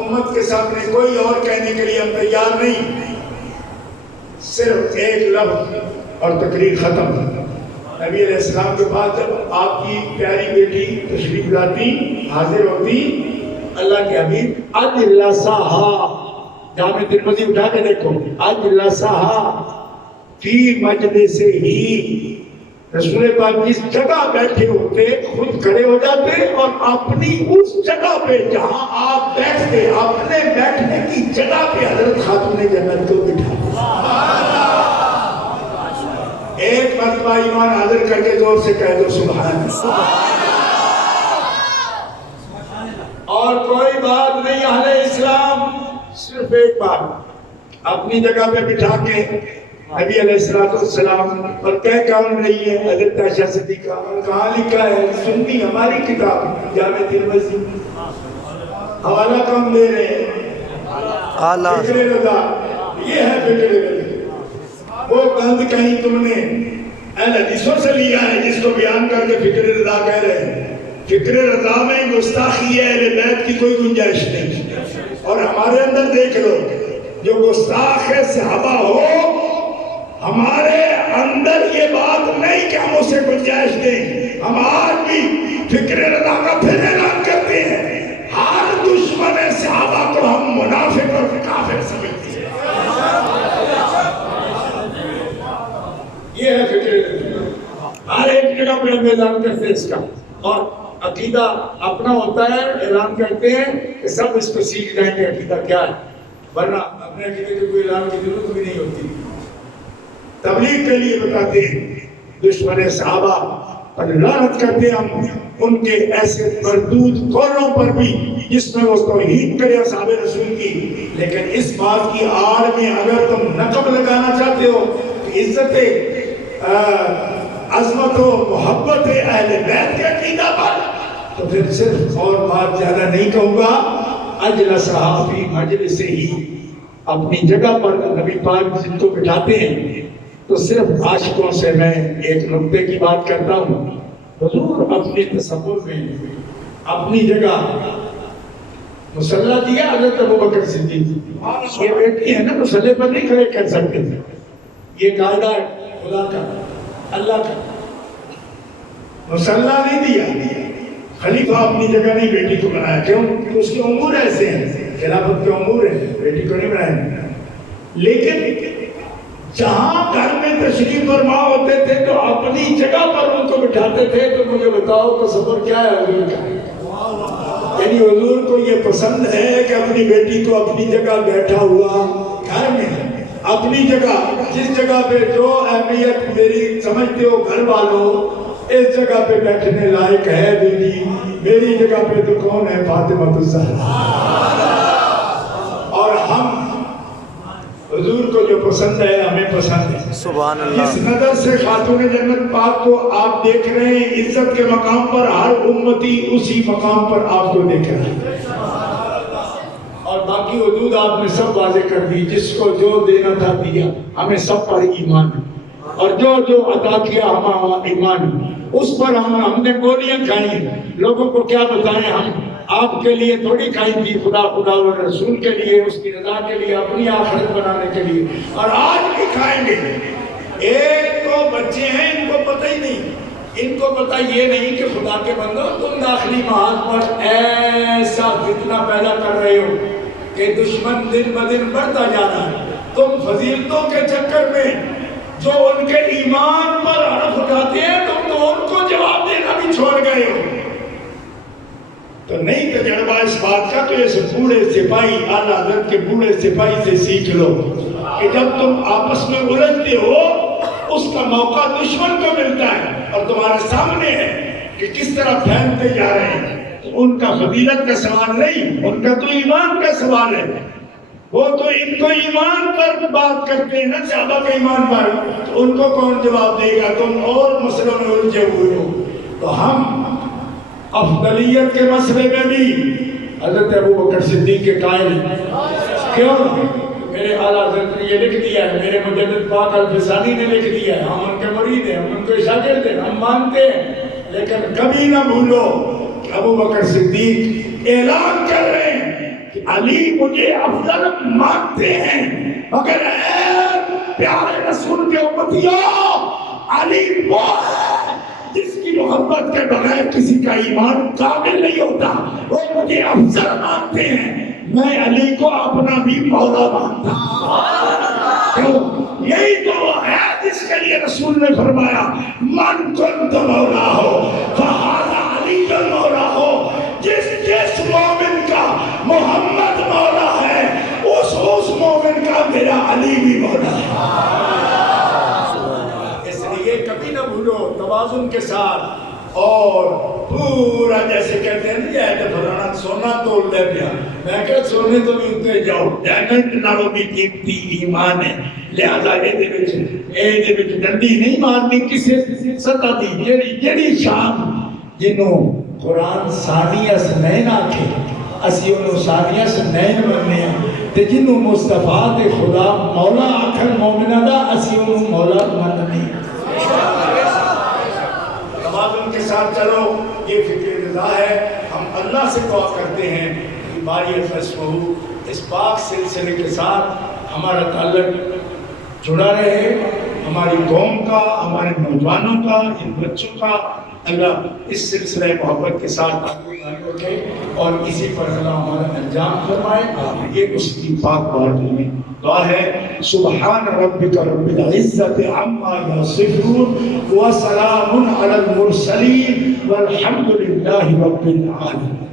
امت کے سامنے کوئی اور کہنے کے لیے ہم تیار نہیں، صرف ایک لفظ اور تقریر ختم۔ نبی علیہ السلام کے بعد جب آپ کی پیاری بیٹی تشریف لاتی، حاضر ہوتی، اللہ کے حبیب اجلسہا، جامع ترمذی اٹھا کے دیکھو، اجلسہا فی مجلسہی، رسول پاک جس جگہ بیٹھے ہوتے خود کھڑے ہو جاتے اور اپنی اس جگہ پہ جہاں آپ بیٹھتے اپنے بیٹھنے کی جگہ پہ حضرت خاتون جنت کو بٹھاتے۔ ایک مرتبہ ایمان حاضر کر کے زور سے کہہ دو سبحان اللہ۔ اور کوئی بات نہیں اہل اسلام، صرف ایک بات اپنی جگہ پہ بٹھا کے نبی علیہ السلام اور کہہ کون رہی ہے حضرت عائشہ صدیقہ، اور کہاں لکھا ہے سنی ہماری کتاب جامع ترمذی، حوالہ کون دے رہے ہیں؟ فکر رضا، یہ ہے فکر رضا۔ وہ گند کہیں تم نے اہل حدیثوں سے لیا ہے جس کو بیان کر کے فکر رضا کہہ رہے ہیں۔ فکر رضا میں گستاخی ہے، اہل بیت کی کوئی گنجائش نہیں۔ اور ہمارے اندر دیکھ لو جو گستاخ ہے صحابہ ہو، ہمارے اندر یہ بات نہیں کہ ہم اسے گنجائش دیں، ہم آج بھی فکر رضا کا پھر اعلان کرتے ہیں، ہر دشمن صحابہ کو ہم منافق اور کافر سمجھتے ہیں۔ یہ ہے فکر رضا، ہر ایک جگہ پہ ہم اعلان کرتے ہیں اس کا، اور عقیدہ اپنا ہوتا ہے، اعلان کرتے ہیں کہ سب اس کو سیکھ جائیں کہ عقیدہ کیا ہے، ورنہ اپنے عقیدے کے کوئی اعلان کی ضرورت بھی نہیں ہوتی۔ تبلیغ کے لیے بتاتے ہیں، دشمن صحابہ پر لعنت کرتے ہیں ہم ان کے ایسے مردود قولوں پر بھی جس میں وہ توہین کرے اصحاب رسول کی، لیکن اس بات کی آڑ میں اگر تم نقب لگانا چاہتے ہو کہ عزت عظمت و محبت اہل بیت کے عقیدہ پر، تو پھر صرف اور بات زیادہ نہیں کہوں گا، اجلسہا فی مجلسہی، اپنی جگہ پر نبی پاک جن کو بٹھاتے ہیں۔ تو صرف عاشقوں سے میں ایک نقطے کی بات کرتا ہوں، حضور اپنے تصور میں اپنی جگہ مصلی دیا حضرت ابوبکر صدیق، یہ بیٹی ہے نا مصلی پر نہیں کھڑے کر سکتے تھے، یہ قاعدہ خدا کا اللہ کا، مصلی نہیں دیا، خلیفہ اپنی جگہ نہیں بیٹی کو بنایا، کیوں؟ کہ اس کے امور ایسے ہیں، خلافت کے امور ہیں، بیٹی کو نہیں بنایا۔ لیکن جہاں گھر میں تشریف فرما ہوتے تھے تو اپنی جگہ پر ان کو بٹھاتے تھے۔ تو مجھے بتاؤ تصور کیا ہے حضور کا؟ یعنی حضور کو یہ پسند ہے کہ اپنی بیٹی کو اپنی جگہ بیٹھا ہوا گھر میں، اپنی جگہ، جس جگہ پہ جو اہمیت میری سمجھتے ہو گھر والوں، اس جگہ پہ بیٹھنے لائق ہے بیٹی، میری جگہ پہ تو کون ہے؟ فاطمہ الزہرا۔ اور ہم حضور کو جو پسند ہے ہمیں پسند ہے۔ سبحان اللہ۔ اس نظر سے خاتون جنت پاک کو آپ دیکھ رہے ہیں، عزت کے مقام پر ہر امتی اسی مقام پر آپ کو دیکھ رہا ہے، اور باقی حدود آپ نے سب واضح کر دی، جس کو جو دینا تھا دیا، ہمیں سب پر ایمان ہے، اور جو جو عطا کیا ہمارا ایمان ہے، اس پر ہم نے گولیاں کھائی ہیں، لوگوں کو کیا بتائیں، ہم آپ کے لیے تھوڑی کھائی تھی، خدا اور رسول کے لیے، اس کی رضا کے لیے، اپنی آخرت بنانے کے لیے، اور آج بھی کھائیں گے۔ ایک تو بچے ہیں، ان کو پتہ ہی نہیں، ان کو پتہ یہ نہیں کہ خدا کے بندو تم داخلی محاذ پر ایسا فتنہ پیدا کر رہے ہو کہ دشمن دن بدن بڑھتا جا رہا ہے، تم فضیلتوں کے چکر میں جو ان کے ایمان پر حرف اٹھاتے ہیں، تم تو ان کو جواب دینا بھی چھوڑ گئے ہو۔ تو نہیں تجربہ اس بات کا، تو اس بوڑھے سپاہی، اعلیٰ حضرت کے بوڑھے سپاہی سے سیکھ لو کہ جب تم آپس میں الجھتے ہو، اس کا موقع دشمن کو ملتا ہے، اور تمہارے سامنے ہے کہ کس طرح پھیلتے جا رہے ہیں۔ تو ان کا فضیلت کا سوال نہیں، ان کا تو ایمان کا سوال ہے، وہ تو ان کو ایمان پر بات کرتے ہیں نا، صحابہ کے ایمان پر، تو ان کو کون جواب دے گا؟ تم اور مسئلوں میں الجھے ہوئے ہو۔ تو ہم افضلیت کے مسئلے میں بھی حضرت ابوبکر صدیق کے قائل ہیں۔ کیوں؟ میرے اعلیٰ حضرت نے یہ لکھ دیا ہے، میرے مجدد پاک الفسانی نے لکھ دیا ہے، ہم ان کے مرید ہیں، ہم ان کے شاگرد ہیں، ہم مانتے ہیں، لیکن کبھی نہ بھولو کہ ابوبکر صدیق اعلان کر رہے ہیں کہ علی مجھے افضل مانتے ہیں، مگر اے پیارے رسول کے امتیوں، علی وہ ہے جس کی محبت کے بغیر کسی کا ایمان کامل نہیں ہوتا، وہ مجھے افضل مانتے ہیں، میں علی کو اپنا بھی مولا مانتا ہوں۔ یہی تو وہ ہے جس کے لیے رسول نے فرمایا من کنت مولا ہو فہذا علی مولا ہو، جس مومن کا محمد مولا ہے، اس مومن کا میرا علی بھی مولا ہے۔ کبھی نہ بھولو، توازن کے ساتھ، اور پورا جیسے کہتے ہیں یہ ہے فلانا سونا تول دے پیا، میں کہ سونے تو بھی اتنے جاؤ، ڈائمنڈ نالوں بھی قیمتی ایمان ہے، لہذا یہ ڈنڈی نہیں مارنی، کسی سطح دی جیڑی شان جنہوں قرآن ثانیہ سنین آکھے، اسی انہوں ثانیہ سنین بننے ہیں، تے جنہوں مصطفیٰ دے خدا مولا آکھر مومنہ دا، اسی انہوں مولا مننے ہیں۔ توازن کے ساتھ چلو، یہ فکر رضا ہے۔ ہم اللہ سے دعا کرتے ہیں کہ باری فسفہو اس پاک سلسلے کے ساتھ ہمارا تعلق جڑا رہے، ہماری قوم کا، ہمارے نوجوانوں کا، ان بچوں کا، اللہ اس سلسلے محبت کے ساتھ رکھے، اور اسی پر اللہ ہمارا انجام فرمائے۔ یہ اس کی پاک بارگاہ میں دعا ہے۔ سبحان ربک رب العزت عما یصفون وسلام علی المرسلین والحمد للہ رب العالمین۔